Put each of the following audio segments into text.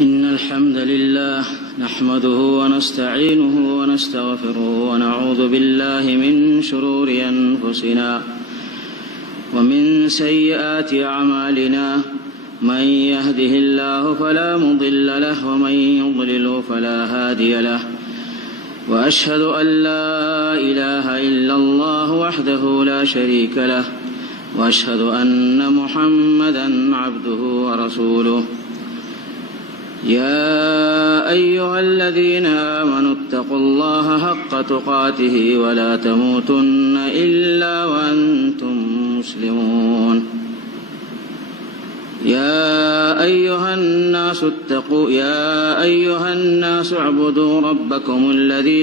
إن الحمد لله نحمده ونستعينه ونستغفره ونعوذ بالله من شرور أنفسنا ومن سيئات أعمالنا من يهده الله فلا مضل له ومن يضلل فلا هادي له وأشهد أن لا إله إلا الله وحده لا شريك له وأشهد أن محمدا عبده ورسوله يا أيها الذين آمنوا اتقوا الله حق تقاته ولا تموتن إلا وأنتم مسلمون يا أيها الناس اعبدوا ربكم الذي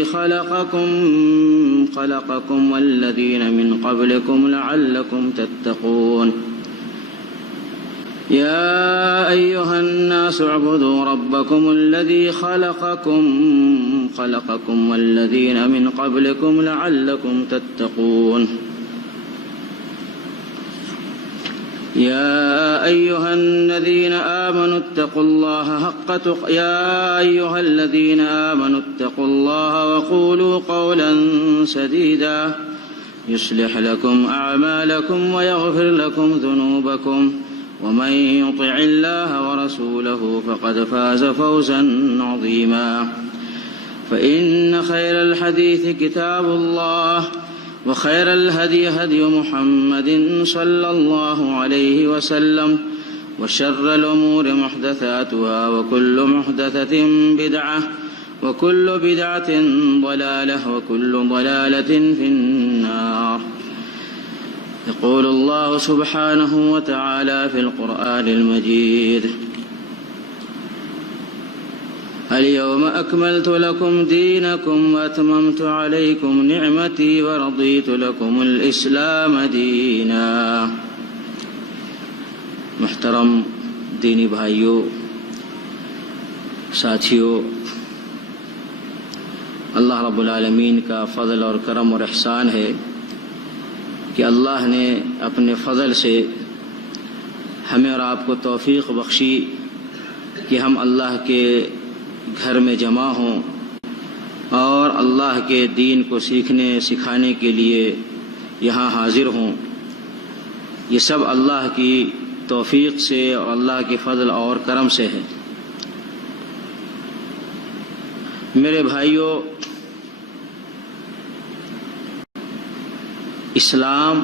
خلقكم والذين من قبلكم لعلكم تتقون يا أيها الناس اعبدوا ربكم الذي خلقكم والذين من قبلكم لعلكم تتقون يا أيها الذين آمنوا اتقوا الله وقولوا قولا سديدا يصلح لكم أعمالكم ويغفر لكم ذنوبكم ومن يطع الله ورسوله فقد فاز فوزا عظيما فإن خير الحديث كتاب الله وخير الهدي هدي محمد صلى الله عليه وسلم وشر الأمور محدثاتها وكل محدثة بدعة وكل بدعة ضلالة وكل ضلالة في النار يقول الله سبحانه وتعالى في القرآن المجيد اليوم أكملت لكم دينكم وأتممت عليكم نعمتي ورضيت لكم الإسلام دينا۔ محترم دینی بھائیوں، ساتھیوں، اللہ رب العالمین کا فضل اور کرم اور احسان ہے کہ اللہ نے اپنے فضل سے ہمیں اور آپ کو توفیق بخشی کہ ہم اللہ کے گھر میں جمع ہوں اور اللہ کے دین کو سیکھنے سکھانے کے لیے یہاں حاضر ہوں۔ یہ سب اللہ کی توفیق سے اور اللہ کے فضل اور کرم سے ہے۔ میرے بھائیوں، اسلام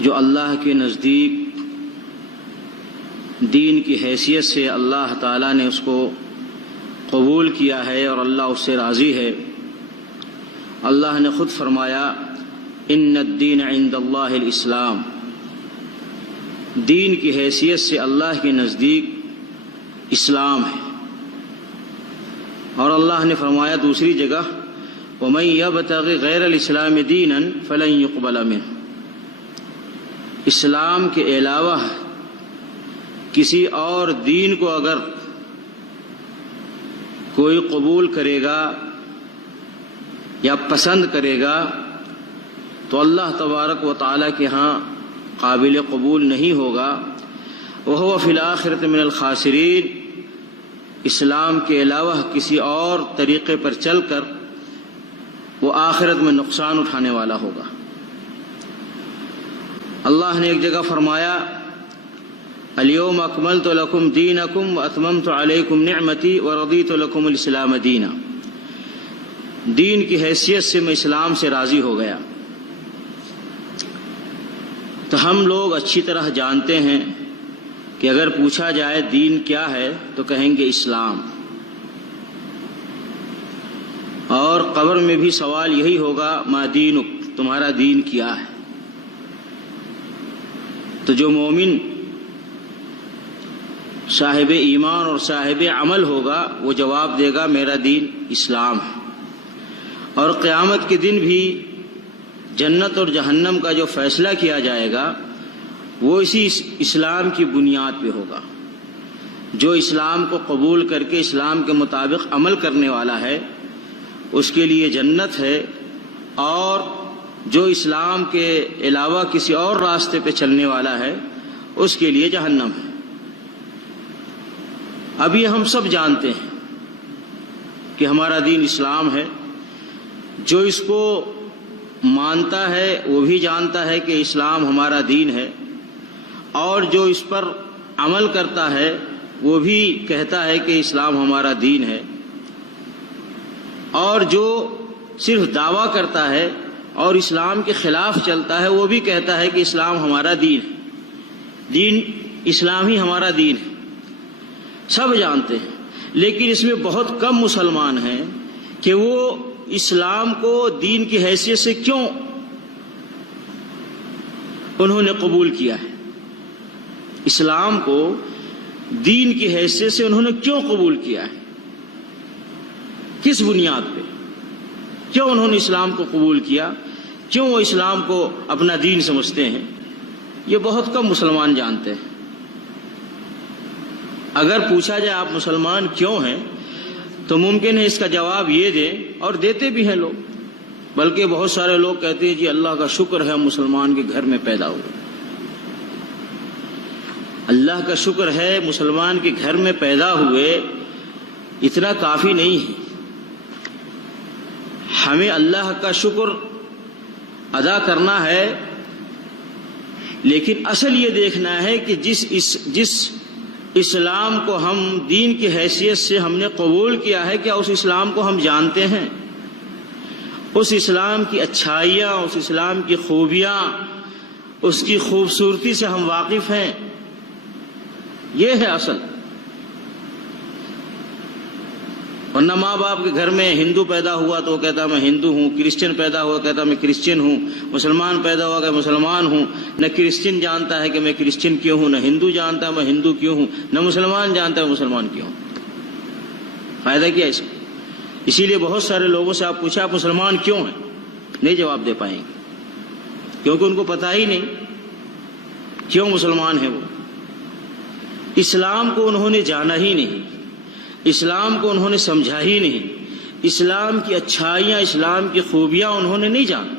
جو اللہ کے نزدیک دین کی حیثیت سے اللہ تعالیٰ نے اس کو قبول کیا ہے اور اللہ اس سے راضی ہے۔ اللہ نے خود فرمایا ان الدین عند اللہ الاسلام، دین کی حیثیت سے اللہ کے نزدیک اسلام ہے۔ اور اللہ نے فرمایا دوسری جگہ وَمَن يَبْتَغِ غَيْرَ الْإِسْلَامِ دِينًا فَلَن يُقْبَلَ مِنْهُ، اسلام کے علاوہ کسی اور دین کو اگر کوئی قبول کرے گا یا پسند کرے گا تو اللہ تبارک و تعالیٰ کے ہاں قابل قبول نہیں ہوگا۔ وَهُوَ فِي الْآخِرَةِ مِنَ الْخَاسِرِينَ، اسلام کے علاوہ کسی اور طریقے پر چل کر وہ آخرت میں نقصان اٹھانے والا ہوگا۔ اللہ نے ایک جگہ فرمایا اليوم اکملت لکم دینکم واتممت علیکم نعمتی ورضیت لکم الاسلام دینا، دین کی حیثیت سے میں اسلام سے راضی ہو گیا۔ تو ہم لوگ اچھی طرح جانتے ہیں کہ اگر پوچھا جائے دین کیا ہے تو کہیں گے اسلام، اور قبر میں بھی سوال یہی ہوگا ما دینک، تمہارا دین کیا ہے؟ تو جو مومن صاحب ایمان اور صاحب عمل ہوگا وہ جواب دے گا میرا دین اسلام ہے۔ اور قیامت کے دن بھی جنت اور جہنم کا جو فیصلہ کیا جائے گا وہ اسی اسلام کی بنیاد پہ ہوگا۔ جو اسلام کو قبول کر کے اسلام کے مطابق عمل کرنے والا ہے اس کے لیے جنت ہے، اور جو اسلام کے علاوہ کسی اور راستے پہ چلنے والا ہے اس کے لیے جہنم ہے۔ اب یہ ہم سب جانتے ہیں کہ ہمارا دین اسلام ہے، جو اس کو مانتا ہے وہ بھی جانتا ہے کہ اسلام ہمارا دین ہے، اور جو اس پر عمل کرتا ہے وہ بھی کہتا ہے کہ اسلام ہمارا دین ہے، اور جو صرف دعویٰ کرتا ہے اور اسلام کے خلاف چلتا ہے وہ بھی کہتا ہے کہ اسلام ہمارا دین ہے، دین اسلام ہی ہمارا دین ہے، سب جانتے ہیں۔ لیکن اس میں بہت کم مسلمان ہیں کہ وہ اسلام کو دین کی حیثیت سے کیوں انہوں نے قبول کیا ہے، اسلام کو دین کی حیثیت سے انہوں نے کیوں قبول کیا ہے، کس بنیاد پہ، کیوں انہوں نے اسلام کو قبول کیا، کیوں وہ اسلام کو اپنا دین سمجھتے ہیں، یہ بہت کم مسلمان جانتے ہیں۔ اگر پوچھا جائے آپ مسلمان کیوں ہیں تو ممکن ہے اس کا جواب یہ دیں، اور دیتے بھی ہیں لوگ، بلکہ بہت سارے لوگ کہتے ہیں جی اللہ کا شکر ہے ہم مسلمان کے گھر میں پیدا ہوئے۔ اللہ کا شکر ہے مسلمان کے گھر میں پیدا ہوئے اتنا کافی نہیں ہے، ہمیں اللہ کا شکر ادا کرنا ہے، لیکن اصل یہ دیکھنا ہے کہ جس اسلام کو ہم دین کی حیثیت سے ہم نے قبول کیا ہے، کیا اس اسلام کو ہم جانتے ہیں، اس اسلام کی اچھائیاں، اس اسلام کی خوبیاں، اس کی خوبصورتی سے ہم واقف ہیں، یہ ہے اصل۔ ورنہ ماں باپ کے گھر میں ہندو پیدا ہوا تو وہ کہتا میں ہندو ہوں، کرسچن پیدا ہوا کہتا میں کرسچن ہوں، مسلمان پیدا ہوا کہ مسلمان ہوں، نہ کرسچن جانتا ہے کہ میں کرسچن کیوں ہوں، نہ ہندو جانتا ہے میں ہندو کیوں ہوں، نہ مسلمان جانتا ہے میں مسلمان کیوں ہوں۔ فائدہ کیا اس کا؟ اسی لیے بہت سارے لوگوں سے آپ پوچھا آپ مسلمان کیوں ہیں، نہیں جواب دے پائیں گے، کیونکہ ان کو پتہ ہی نہیں کیوں مسلمان ہے وہ۔ اسلام کو انہوں نے جانا ہی نہیں، اسلام کو انہوں نے سمجھا ہی نہیں، اسلام کی اچھائیاں، اسلام کی خوبیاں انہوں نے نہیں جانا،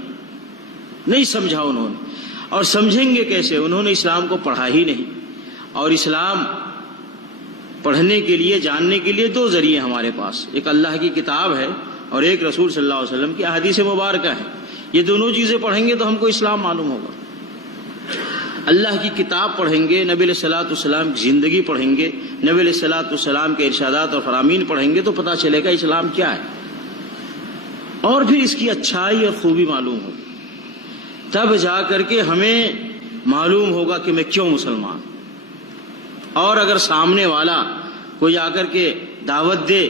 نہیں سمجھا انہوں نے، اور سمجھیں گے کیسے؟ انہوں نے اسلام کو پڑھا ہی نہیں۔ اور اسلام پڑھنے کے لیے، جاننے کے لیے دو ذریعے ہمارے پاس، ایک اللہ کی کتاب ہے اور ایک رسول صلی اللہ علیہ وسلم کی احادیث مبارکہ ہے۔ یہ دونوں چیزیں پڑھیں گے تو ہم کو اسلام معلوم ہوگا۔ اللہ کی کتاب پڑھیں گے، نبی علیہ الصلوۃ والسلام کی زندگی پڑھیں گے، نبی علیہ الصلوۃ والسلام کے ارشادات اور فرامین پڑھیں گے تو پتہ چلے گا اسلام کیا ہے، اور پھر اس کی اچھائی اور خوبی معلوم ہوگی، تب جا کر کے ہمیں معلوم ہوگا کہ میں کیوں مسلمان۔ اور اگر سامنے والا کوئی آ کر کے دعوت دے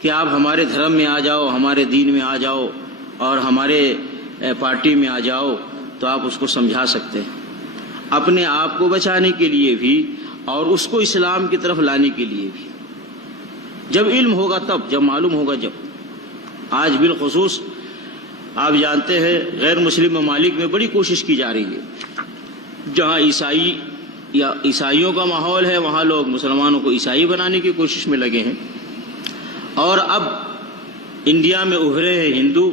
کہ آپ ہمارے دھرم میں آ جاؤ، ہمارے دین میں آ جاؤ اور ہمارے پارٹی میں آ جاؤ، تو آپ اس کو سمجھا سکتے ہیں، اپنے آپ کو بچانے کے لیے بھی اور اس کو اسلام کی طرف لانے کے لیے بھی۔ جب علم ہوگا تب، جب معلوم ہوگا جب۔ آج بالخصوص آپ جانتے ہیں غیر مسلم ممالک میں بڑی کوشش کی جا رہی ہے، جہاں عیسائیوں کا ماحول ہے وہاں لوگ مسلمانوں کو عیسائی بنانے کی کوشش میں لگے ہیں، اور اب انڈیا میں ابھرے ہیں ہندو،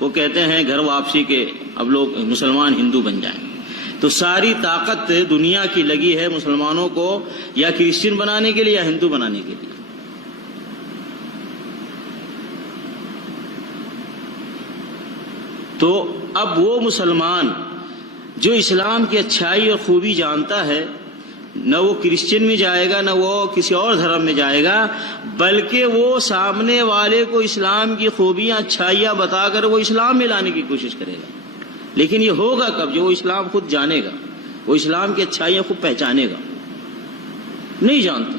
وہ کہتے ہیں گھر واپسی کے اب لوگ مسلمان ہندو بن جائیں۔ تو ساری طاقت دنیا کی لگی ہے مسلمانوں کو یا کرسچن بنانے کے لیے یا ہندو بنانے کے لیے۔ تو اب وہ مسلمان جو اسلام کی اچھائی اور خوبی جانتا ہے، نہ وہ کرسچن میں جائے گا، نہ وہ کسی اور دھرم میں جائے گا، بلکہ وہ سامنے والے کو اسلام کی خوبیاں، اچھائیاں بتا کر وہ اسلام میں لانے کی کوشش کرے گا۔ لیکن یہ ہوگا کب؟ جو وہ اسلام خود جانے گا، وہ اسلام کی اچھائیاں خود پہچانے گا۔ نہیں جانتے،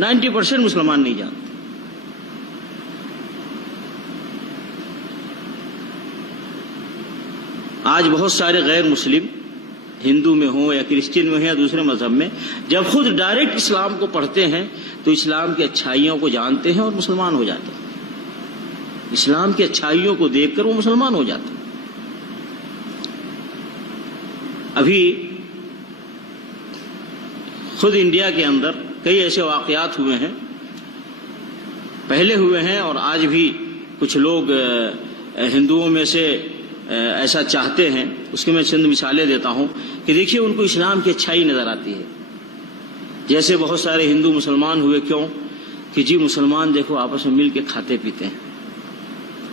90% مسلمان نہیں جانتے۔ آج بہت سارے غیر مسلم ہندو میں ہوں یا کرسچن میں ہوں یا دوسرے مذہب میں، جب خود ڈائریکٹ اسلام کو پڑھتے ہیں تو اسلام کی اچھائیوں کو جانتے ہیں اور مسلمان ہو جاتے ہیں۔ اسلام کی اچھائیوں کو دیکھ کر وہ مسلمان ہو جاتے ہیں۔ ابھی خود انڈیا کے اندر کئی ایسے واقعات ہوئے ہیں، پہلے ہوئے ہیں اور آج بھی کچھ لوگ ہندوؤں میں سے ایسا چاہتے ہیں، اس کی میں چند مثالیں دیتا ہوں کہ دیکھیے ان کو اسلام کی اچھائی نظر آتی ہے. جیسے بہت سارے ہندو مسلمان ہوئے، کیوں کہ جی مسلمان دیکھو آپس میں مل کے کھاتے پیتے ہیں،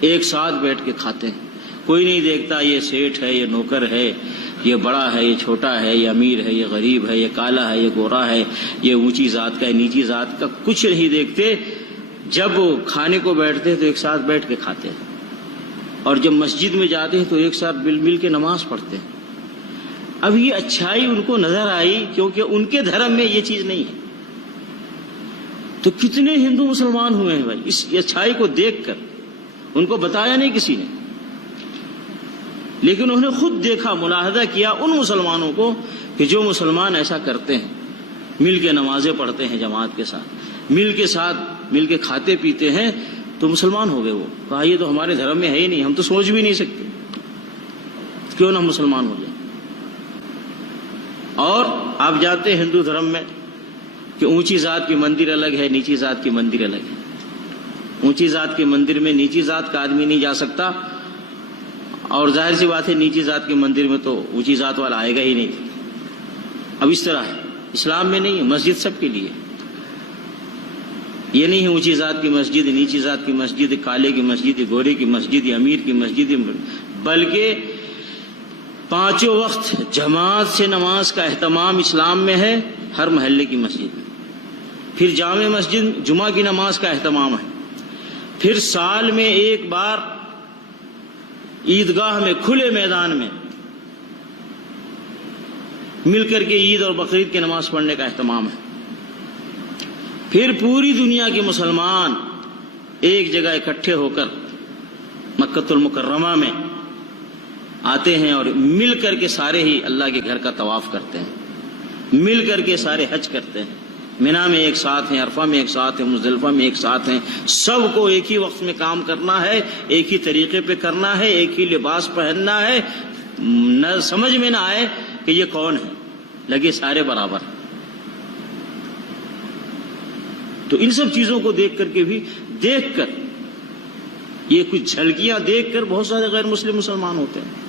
ایک ساتھ بیٹھ کے کھاتے ہیں، کوئی نہیں دیکھتا یہ سیٹھ ہے، یہ نوکر ہے، یہ بڑا ہے، یہ چھوٹا ہے، یہ امیر ہے، یہ غریب ہے، یہ کالا ہے، یہ گورا ہے، یہ اونچی ذات کا ہے، نیچی ذات کا، کچھ نہیں دیکھتے. جب کھانے کو بیٹھتے ہیں تو ایک ساتھ بیٹھ کے کھاتے ہیں، اور جب مسجد میں جاتے ہیں تو ایک ساتھ مل کے نماز پڑھتے ہیں. اب یہ اچھائی ان کو نظر آئی کیونکہ ان کے دھرم میں یہ چیز نہیں ہے. تو کتنے ہندو مسلمان ہوئے ہیں بھائی اس اچھائی کو دیکھ کر، ان کو بتایا نہیں کسی نے، لیکن انہوں نے خود دیکھا، ملاحظہ کیا ان مسلمانوں کو کہ جو مسلمان ایسا کرتے ہیں، مل کے نمازیں پڑھتے ہیں جماعت کے ساتھ، مل کے کھاتے پیتے ہیں، تو مسلمان ہو گئے. وہ کہا یہ تو ہمارے دھرم میں ہے ہی نہیں، ہم تو سوچ بھی نہیں سکتے، کیوں نہ مسلمان ہو جائے. اور آپ جانتے ہیں ہندو دھرم میں کہ اونچی ذات کی مندر الگ ہے، نیچی ذات کی مندر الگ ہے. اونچی ذات کے مندر میں نیچی ذات کا آدمی نہیں جا سکتا، اور ظاہر سی بات ہے نیچی ذات کے مندر میں تو اونچی ذات والا آئے گا ہی نہیں. اب اس طرح ہے، اسلام میں نہیں ہے، مسجد سب کے لیے. یہ نہیں ہے اونچی ذات کی مسجد، نیچی ذات کی مسجد، کالے کی مسجد، گورے کی مسجد، امیر کی مسجد، بلکہ پانچوں وقت جماعت سے نماز کا اہتمام اسلام میں ہے، ہر محلے کی مسجد میں. پھر جامع مسجد جمعہ کی نماز کا اہتمام ہے. پھر سال میں ایک بار عیدگاہ میں کھلے میدان میں مل کر کے عید اور بقرعید کی نماز پڑھنے کا اہتمام ہے. پھر پوری دنیا کے مسلمان ایک جگہ اکٹھے ہو کر مکۃ المکرمہ میں آتے ہیں اور مل کر کے سارے ہی اللہ کے گھر کا طواف کرتے ہیں، مل کر کے سارے حج کرتے ہیں. مینا میں ایک ساتھ ہیں، عرفہ میں ایک ساتھ ہیں، مزدلفہ میں ایک ساتھ ہیں. سب کو ایک ہی وقت میں کام کرنا ہے، ایک ہی طریقے پہ کرنا ہے، ایک ہی لباس پہننا ہے. نہ سمجھ میں نہ آئے کہ یہ کون ہے، لگے سارے برابر. تو ان سب چیزوں کو دیکھ کر یہ کچھ جھلکیاں دیکھ کر بہت سارے غیر مسلم مسلمان ہوتے ہیں.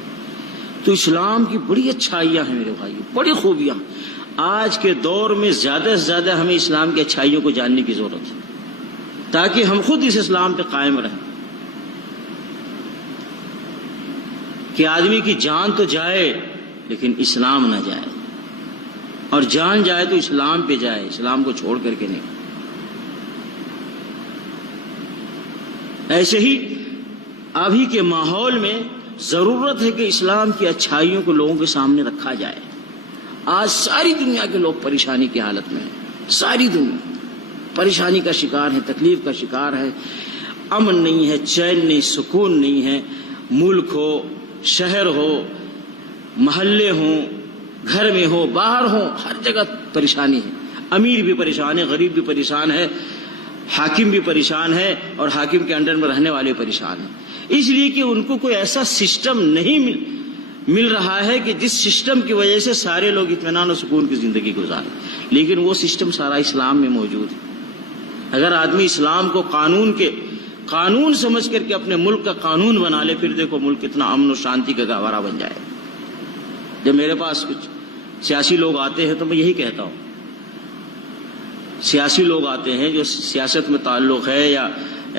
تو اسلام کی بڑی اچھائیاں ہیں میرے بھائی، بڑی خوبیاں. آج کے دور میں زیادہ سے زیادہ ہمیں اسلام کی اچھائیوں کو جاننے کی ضرورت ہے، تاکہ ہم خود اس اسلام پہ قائم رہیں. کہ آدمی کی جان تو جائے لیکن اسلام نہ جائے، اور جان جائے تو اسلام پہ جائے، اسلام کو چھوڑ کر کے نہیں. ایسے ہی ابھی کے ماحول میں ضرورت ہے کہ اسلام کی اچھائیوں کو لوگوں کے سامنے رکھا جائے. آج ساری دنیا کے لوگ پریشانی کی حالت میں ہیں، ساری دنیا پریشانی کا شکار ہے، تکلیف کا شکار ہے. امن نہیں ہے، چین نہیں، سکون نہیں ہے. ملک ہو، شہر ہو، محلے ہوں، گھر میں ہو، باہر ہو، ہر جگہ پریشانی ہے. امیر بھی پریشان ہے، غریب بھی پریشان ہے، حاکم بھی پریشان ہے، اور حاکم کے انڈر میں رہنے والے پریشان ہیں. اس لیے کہ ان کو کوئی ایسا سسٹم نہیں مل رہا ہے کہ جس سسٹم کی وجہ سے سارے لوگ اطمینان و سکون کی زندگی گزاریں. لیکن وہ سسٹم سارا اسلام میں موجود ہے. اگر آدمی اسلام کو قانون سمجھ کر کے اپنے ملک کا قانون بنا لے، پھر دیکھو ملک کتنا امن و شانتی کا گہوارہ بن جائے. جب میرے پاس کچھ سیاسی لوگ آتے ہیں تو میں یہی کہتا ہوں، سیاسی لوگ آتے ہیں جو سیاست میں تعلق ہے یا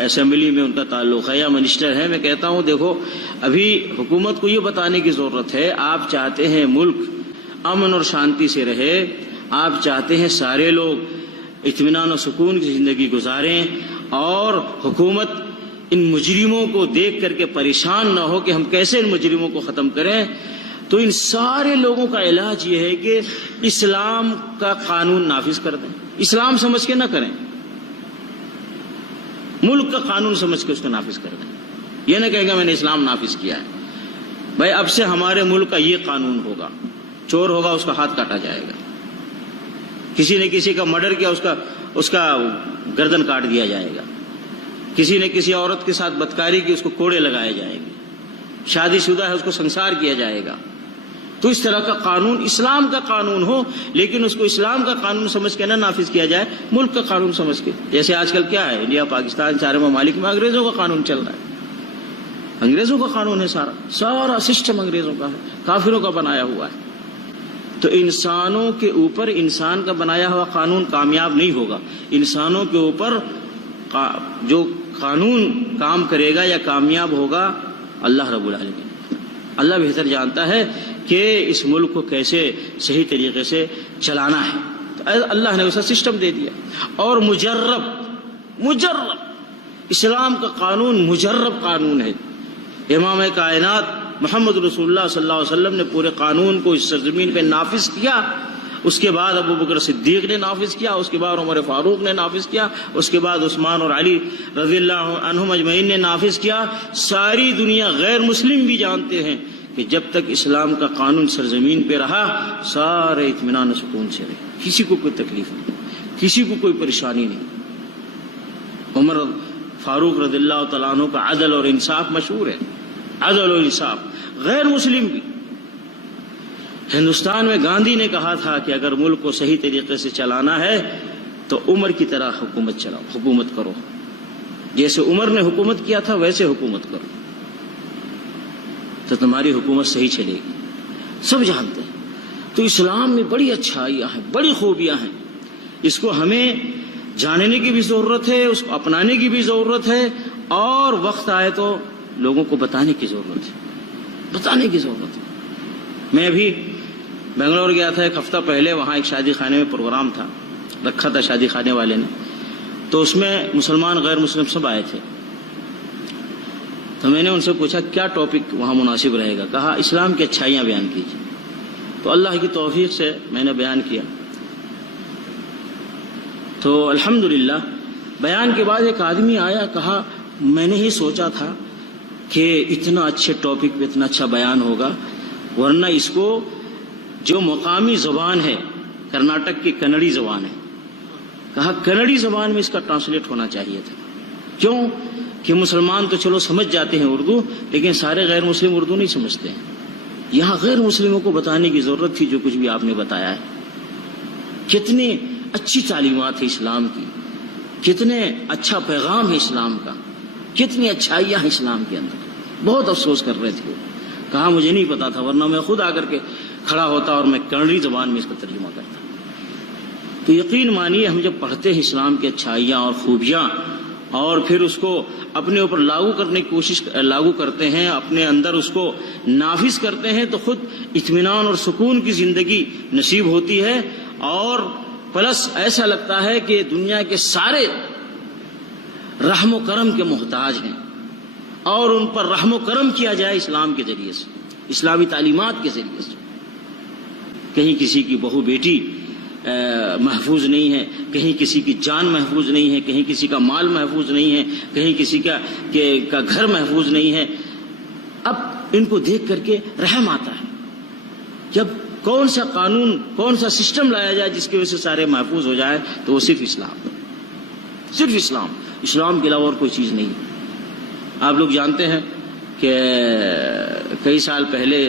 اسمبلی میں ان کا تعلق ہے یا منسٹر ہے، میں کہتا ہوں دیکھو ابھی حکومت کو یہ بتانے کی ضرورت ہے، آپ چاہتے ہیں ملک امن اور شانتی سے رہے، آپ چاہتے ہیں سارے لوگ اطمینان و سکون کی زندگی گزاریں، اور حکومت ان مجرموں کو دیکھ کر کے پریشان نہ ہو کہ ہم کیسے ان مجرموں کو ختم کریں. تو ان سارے لوگوں کا علاج یہ ہے کہ اسلام کا قانون نافذ کر دیں. اسلام سمجھ کے نہ کریں، ملک کا قانون سمجھ کے اس کو نافذ کر دیں. یہ نہ کہے گا میں نے اسلام نافذ کیا ہے. بھائی اب سے ہمارے ملک کا یہ قانون ہوگا، چور ہوگا اس کا ہاتھ کاٹا جائے گا، کسی نے کسی کا مرڈر کیا اس کا گردن کاٹ دیا جائے گا، کسی نے کسی عورت کے ساتھ بدکاری کی اس کو کوڑے لگائے جائیں گے، شادی شدہ ہے اس کو سنسار کیا جائے گا. تو اس طرح کا قانون اسلام کا قانون ہو، لیکن اس کو اسلام کا قانون سمجھ کے نہ نافذ کیا جائے، ملک کا قانون سمجھ کے. جیسے آج کل کیا ہے، انڈیا پاکستان چاروں ممالک میں انگریزوں کا قانون چل رہا ہے. انگریزوں کا قانون ہے، سارا سسٹم انگریزوں کا ہے، کافروں کا بنایا ہوا ہے۔ تو انسانوں کے اوپر انسان کا بنایا ہوا قانون کامیاب نہیں ہوگا۔ انسانوں کے اوپر جو قانون کام کرے گا یا کامیاب ہوگا اللہ رب العالمین۔ اللہ بہتر جانتا ہے کہ اس ملک کو کیسے صحیح طریقے سے چلانا ہے، تو اللہ نے اسے سسٹم دے دیا۔ اور مجرب اسلام کا قانون مجرب قانون ہے۔ امام کائنات محمد رسول اللہ صلی اللہ علیہ وسلم نے پورے قانون کو اس سرزمین پہ نافذ کیا، اس کے بعد ابو بکر صدیق نے نافذ کیا، اس کے بعد عمر فاروق نے نافذ کیا، اس کے بعد عثمان اور علی رضی اللہ عنہم اجمعین نے نافذ کیا۔ ساری دنیا غیر مسلم بھی جانتے ہیں کہ جب تک اسلام کا قانون سرزمین پہ رہا سارے اطمینان و سکون سے رہے، کسی کو کوئی تکلیف نہیں، کسی کو کوئی پریشانی نہیں۔ عمر فاروق رضی اللہ تعالیٰ عنہ کا عدل اور انصاف مشہور ہے، عدل و انصاف۔ غیر مسلم بھی، ہندوستان میں گاندھی نے کہا تھا کہ اگر ملک کو صحیح طریقے سے چلانا ہے تو عمر کی طرح حکومت چلاؤ، حکومت کرو، جیسے عمر نے حکومت کیا تھا ویسے حکومت کرو تو تمہاری حکومت صحیح چلے گی۔ سب جانتے ہیں۔ تو اسلام میں بڑی اچھائیاں ہیں، بڑی خوبیاں ہیں، اس کو ہمیں جاننے کی بھی ضرورت ہے، اس کو اپنانے کی بھی ضرورت ہے، اور وقت آئے تو لوگوں کو بتانے کی ضرورت ہے، بتانے کی ضرورت ہے۔ میں بھی بنگلور گیا تھا ایک ہفتہ پہلے، وہاں ایک شادی خانے میں پروگرام تھا، رکھا تھا شادی خانے والے نے، تو اس میں مسلمان غیر مسلم سب آئے تھے۔ تو میں نے ان سے پوچھا کیا ٹاپک وہاں مناسب رہے گا، کہا اسلام کی اچھائیاں بیان کیجیے۔ تو اللہ کی توفیق سے میں نے بیان کیا۔ تو الحمدللہ بیان کے بعد ایک آدمی آیا، کہا میں نے ہی سوچا تھا کہ اتنا اچھے ٹاپک پہ اتنا اچھا بیان ہوگا، ورنہ اس کو جو مقامی زبان ہے کرناٹک کی کنڑی زبان ہے، کہا کنڑی زبان میں اس کا ٹرانسلیٹ ہونا چاہیے تھا۔ کیوں کہ مسلمان تو چلو سمجھ جاتے ہیں اردو، لیکن سارے غیر مسلم اردو نہیں سمجھتے ہیں۔ یہاں غیر مسلموں کو بتانے کی ضرورت تھی جو کچھ بھی آپ نے بتایا ہے۔ کتنی اچھی تعلیمات ہے اسلام کی، کتنے اچھا پیغام ہے اسلام کا، کتنی اچھائیاں ہیں اسلام کے اندر۔ بہت افسوس کر رہے تھے وہ، کہا مجھے نہیں پتا تھا، ورنہ میں خود آ کر کے کھڑا ہوتا اور میں کنڑی زبان میں اس کا ترجمہ کرتا۔ تو یقین مانیے ہم جب پڑھتے ہیں اسلام کی اچھائیاں اور خوبیاں اور پھر اس کو اپنے اوپر لاگو کرتے ہیں، اپنے اندر اس کو نافذ کرتے ہیں، تو خود اطمینان اور سکون کی زندگی نصیب ہوتی ہے، اور پلس ایسا لگتا ہے کہ دنیا کے سارے رحم و کرم کے محتاج ہیں، اور ان پر رحم و کرم کیا جائے اسلام کے ذریعے سے، اسلامی تعلیمات کے ذریعے سے۔ کہیں کسی کی بہو بیٹی محفوظ نہیں ہے، کہیں کسی کی جان محفوظ نہیں ہے، کہیں کسی کا مال محفوظ نہیں ہے، کہیں کسی کا گھر محفوظ نہیں ہے۔ اب ان کو دیکھ کر کے رحم آتا ہے کہ اب کون سا قانون، کون سا سسٹم لایا جائے جس کی وجہ سے سارے محفوظ ہو جائے، تو وہ صرف اسلام، صرف اسلام، اسلام کے علاوہ اور کوئی چیز نہیں۔ آپ لوگ جانتے ہیں کہ کئی سال پہلے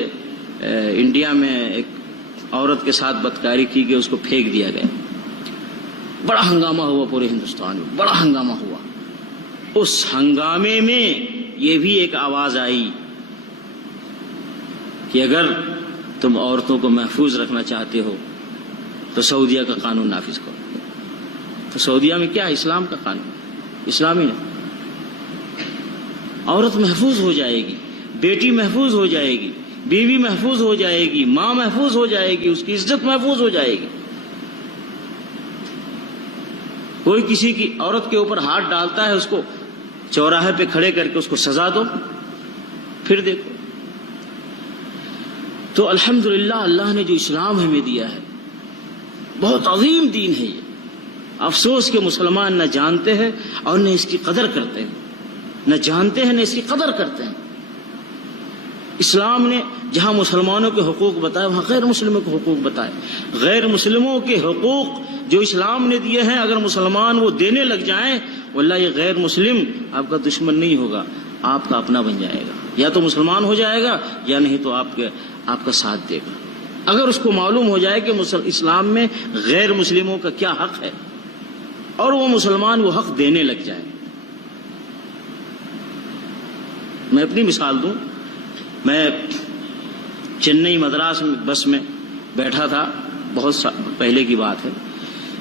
انڈیا میں ایک عورت کے ساتھ بدکاری کی گئی، اس کو پھینک دیا گیا، بڑا ہنگامہ ہوا پورے ہندوستان میں، بڑا ہنگامہ ہوا۔ اس ہنگامے میں یہ بھی ایک آواز آئی کہ اگر تم عورتوں کو محفوظ رکھنا چاہتے ہو تو سعودیہ کا قانون نافذ کرو۔ تو سعودیہ میں کیا ہے؟ اسلام کا قانون، اسلامی نہیں۔ عورت محفوظ ہو جائے گی، بیٹی محفوظ ہو جائے گی، بیوی محفوظ ہو جائے گی، ماں محفوظ ہو جائے گی، اس کی عزت محفوظ ہو جائے گی۔ کوئی کسی کی عورت کے اوپر ہاتھ ڈالتا ہے، اس کو چوراہے پہ کھڑے کر کے اس کو سزا دو، پھر دیکھو۔ تو الحمدللہ اللہ نے جو اسلام ہمیں دیا ہے بہت عظیم دین ہے یہ۔ افسوس کہ مسلمان نہ جانتے ہیں اور نہ اس کی قدر کرتے ہیں، نہ جانتے ہیں نہ اس کی قدر کرتے ہیں۔ اسلام نے جہاں مسلمانوں کے حقوق بتائے وہاں غیر مسلموں کے حقوق بتائے۔ غیر مسلموں کے حقوق جو اسلام نے دیے ہیں اگر مسلمان وہ دینے لگ جائیں، واللہ یہ غیر مسلم آپ کا دشمن نہیں ہوگا، آپ کا اپنا بن جائے گا، یا تو مسلمان ہو جائے گا یا نہیں تو آپ کا ساتھ دے گا۔ اگر اس کو معلوم ہو جائے کہ اسلام میں غیر مسلموں کا کیا حق ہے اور وہ مسلمان وہ حق دینے لگ جائے۔ میں اپنی مثال دوں، میں چنئی مدراس بس میں بیٹھا تھا، بہت پہلے کی بات ہے،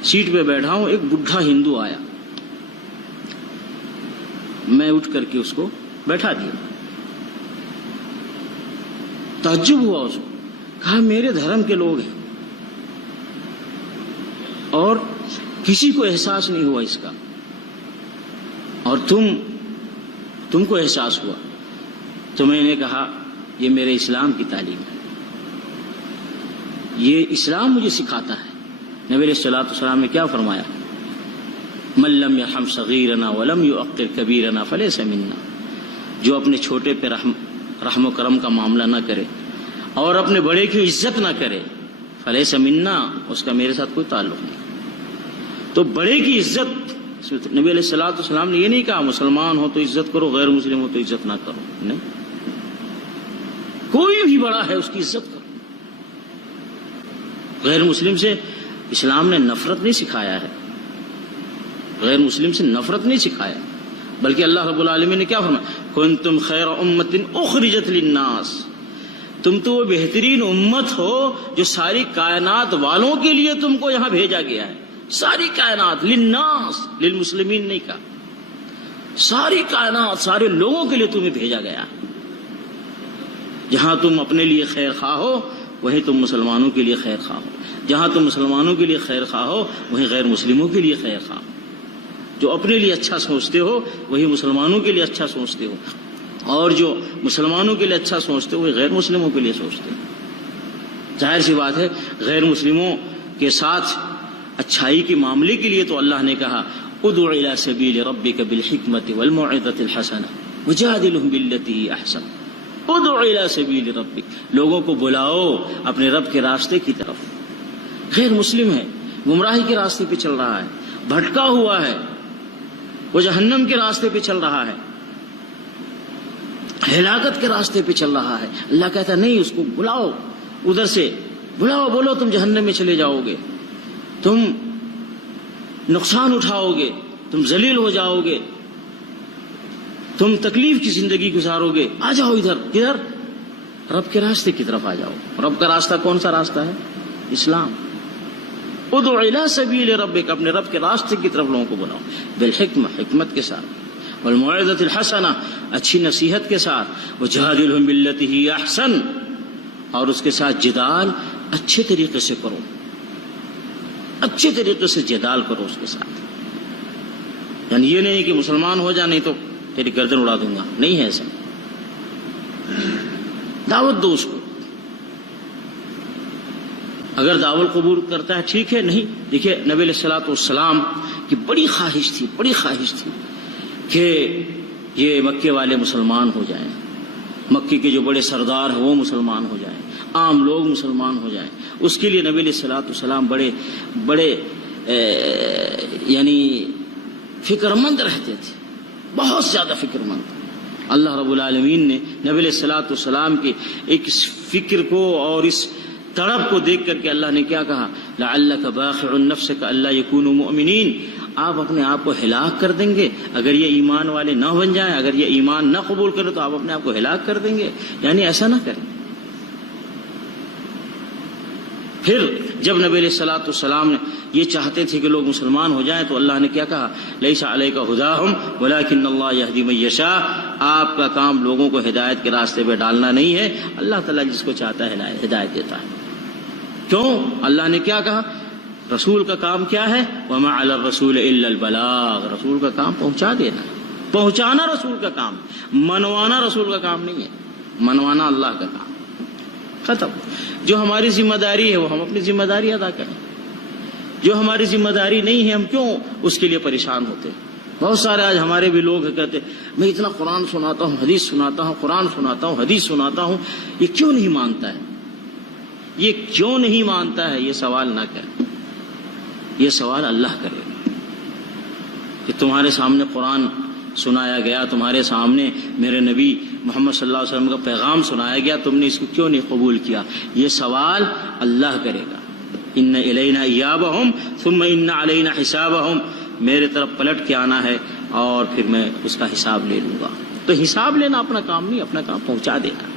سیٹ پہ بیٹھا ہوں، ایک بڈھا ہندو آیا، میں اٹھ کر کے اس کو بیٹھا دیا، تعجب ہوا اس کو، کہا میرے دھرم کے لوگ ہیں اور کسی کو احساس نہیں ہوا اس کا، اور تم کو احساس ہوا۔ تو میں نے کہا یہ میرے اسلام کی تعلیم ہے، یہ اسلام مجھے سکھاتا ہے۔ نبی علیہ الصلوۃ والسلام نے کیا فرمایا؟ من لم يرحم صغیرنا ولم يوقر کبیرنا فلیس منا، جو اپنے چھوٹے پہ رحم و کرم کا معاملہ نہ کرے اور اپنے بڑے کی عزت نہ کرے، فلیس منا، اس کا میرے ساتھ کوئی تعلق نہیں۔ تو بڑے کی عزت، نبی علیہ الصلوۃ والسلام نے یہ نہیں کہا مسلمان ہو تو عزت کرو، غیر مسلم ہو تو عزت نہ کرو، نہیں، کوئی بھی بڑا ہے اس کی عزت کرو۔ غیر مسلم سے اسلام نے نفرت نہیں سکھایا ہے، غیر مسلم سے نفرت نہیں سکھایا، بلکہ اللہ رب العالمین نے کیا فرمایا؟ کنتم خیر امت اخرجت للناس، تم تو وہ بہترین امت ہو جو ساری کائنات والوں کے لیے تم کو یہاں بھیجا گیا ہے، ساری کائنات، للناس، للمسلمین نہیں کہا، ساری کائنات، سارے لوگوں کے لیے تمہیں بھیجا گیا۔ جہاں تم اپنے لیے خیر خواہ ہو وہیں تم مسلمانوں کے لیے خیر خواہ ہو، جہاں تم مسلمانوں کے لیے خیر خواہ ہو وہیں غیر مسلموں کے لیے خیر خواہ ہو، جو اپنے لیے اچھا سوچتے ہو وہی مسلمانوں کے لیے اچھا سوچتے ہو، اور جو مسلمانوں کے لیے اچھا سوچتے ہو وہی غیر مسلموں کے لیے سوچتے ہو۔ ظاہر سی بات ہے غیر مسلموں کے ساتھ اچھائی کے معاملے کے لیے تو اللہ نے کہا ادع الی سبیل ربک بالحکمت والموعظۃ الحسنہ وجادلہم باللتی ہی احسن، ادع الی سبیل ربک، لوگوں کو بلاؤ اپنے رب کے راستے کی طرف۔ غیر مسلم ہے، گمراہی کے راستے پہ چل رہا ہے، بھٹکا ہوا ہے، وہ جہنم کے راستے پہ چل رہا ہے، ہلاکت کے راستے پہ چل رہا ہے۔ اللہ کہتا ہے نہیں، اس کو بلاؤ، ادھر سے بلاؤ، بولو تم جہنم میں چلے جاؤ گے، تم نقصان اٹھاؤ گے، تم ذلیل ہو جاؤ گے، تم تکلیف کی زندگی گزارو گے، آ جاؤ ادھر، کدھر؟ رب کے راستے کی طرف آ جاؤ۔ رب کا راستہ کون سا راستہ ہے؟ اسلام۔ ادع الی سبیل ربک، اپنے رب کے راستے کی طرف لوگوں کو بلاؤ، بالحکمہ، حکمت کے ساتھ، والموعظۃ الحسنہ، اچھی نصیحت کے ساتھ، وجادلہم باللتی ہی احسن، اور اس کے ساتھ جدال اچھے طریقے سے کرو، اچھے طریقے سے جدال کرو اس کے ساتھ۔ یعنی یہ نہیں کہ مسلمان ہو جا نہیں تو تیری گردن اڑا دوں گا، نہیں ہے ایسا، دعوت دو اس کو، اگر دعوت قبول کرتا ہے ٹھیک ہے، نہیں، دیکھیے نبی علیہ الصلوۃ والسلام کی بڑی خواہش تھی کہ یہ مکے والے مسلمان ہو جائیں، مکے کے جو بڑے سردار ہیں وہ مسلمان ہو جائیں، عام لوگ مسلمان ہو جائیں۔ اس کے لیے نبی علیہ الصلوۃ والسلام بڑے یعنی فکر مند رہتے تھے، بہت زیادہ فکر مند۔ اللہ رب العالمین نے نبی علیہ الصلوۃ والسلام کی ایک اس فکر کو اور اس تڑپ کو دیکھ کر کے اللہ نے کیا کہا؟ لعلک باخع نفسک الا یکونوا مؤمنین، آپ اپنے آپ کو ہلاک کر دیں گے اگر یہ ایمان والے نہ بن جائیں، اگر یہ ایمان نہ قبول کریں تو آپ اپنے آپ کو ہلاک کر دیں گے، یعنی ایسا نہ کریں۔ پھر جب نبی علیہ الصلوۃ والسلام نے یہ چاہتے تھے کہ لوگ مسلمان ہو جائیں تو اللہ نے کیا کہا؟ لیس علیک ھداھم ولکن اللہ یہدی من یشاء، آپ کا کام لوگوں کو ہدایت کے راستے پہ ڈالنا نہیں ہے، اللہ تعالیٰ جس کو چاہتا ہے ہدایت دیتا ہے۔ کیوں؟ اللہ نے کیا کہا؟ رسول کا کام کیا ہے؟ وما علی الرسول الا البلاغ، رسول کا کام پہنچا دینا، پہنچانا رسول کا کام، منوانا رسول کا کام نہیں ہے، منوانا اللہ کا کام، ختم۔ جو ہماری ذمہ داری ہے وہ ہم اپنی ذمہ داری ادا کریں، جو ہماری ذمہ داری نہیں ہے ہم کیوں اس کے لیے پریشان ہوتے ہیں؟ بہت سارے آج ہمارے بھی لوگ کہتے میں اتنا قرآن سناتا ہوں، حدیث سناتا ہوں، قرآن سناتا ہوں، حدیث سناتا ہوں، یہ کیوں نہیں مانتا ہے؟ یہ کیوں نہیں مانتا ہے؟ یہ سوال نہ کریں، یہ سوال اللہ کرے گا کہ تمہارے سامنے قرآن سنایا گیا، تمہارے سامنے میرے نبی محمد صلی اللہ علیہ وسلم کا پیغام سنایا گیا، تم نے اس کو کیوں نہیں قبول کیا؟ یہ سوال اللہ کرے گا۔ ان الینا ایابہم ثم ان علینا حسابہم، میرے طرف پلٹ کے آنا ہے اور پھر میں اس کا حساب لے لوں گا۔ تو حساب لینا اپنا کام نہیں، اپنا کام پہنچا دینا۔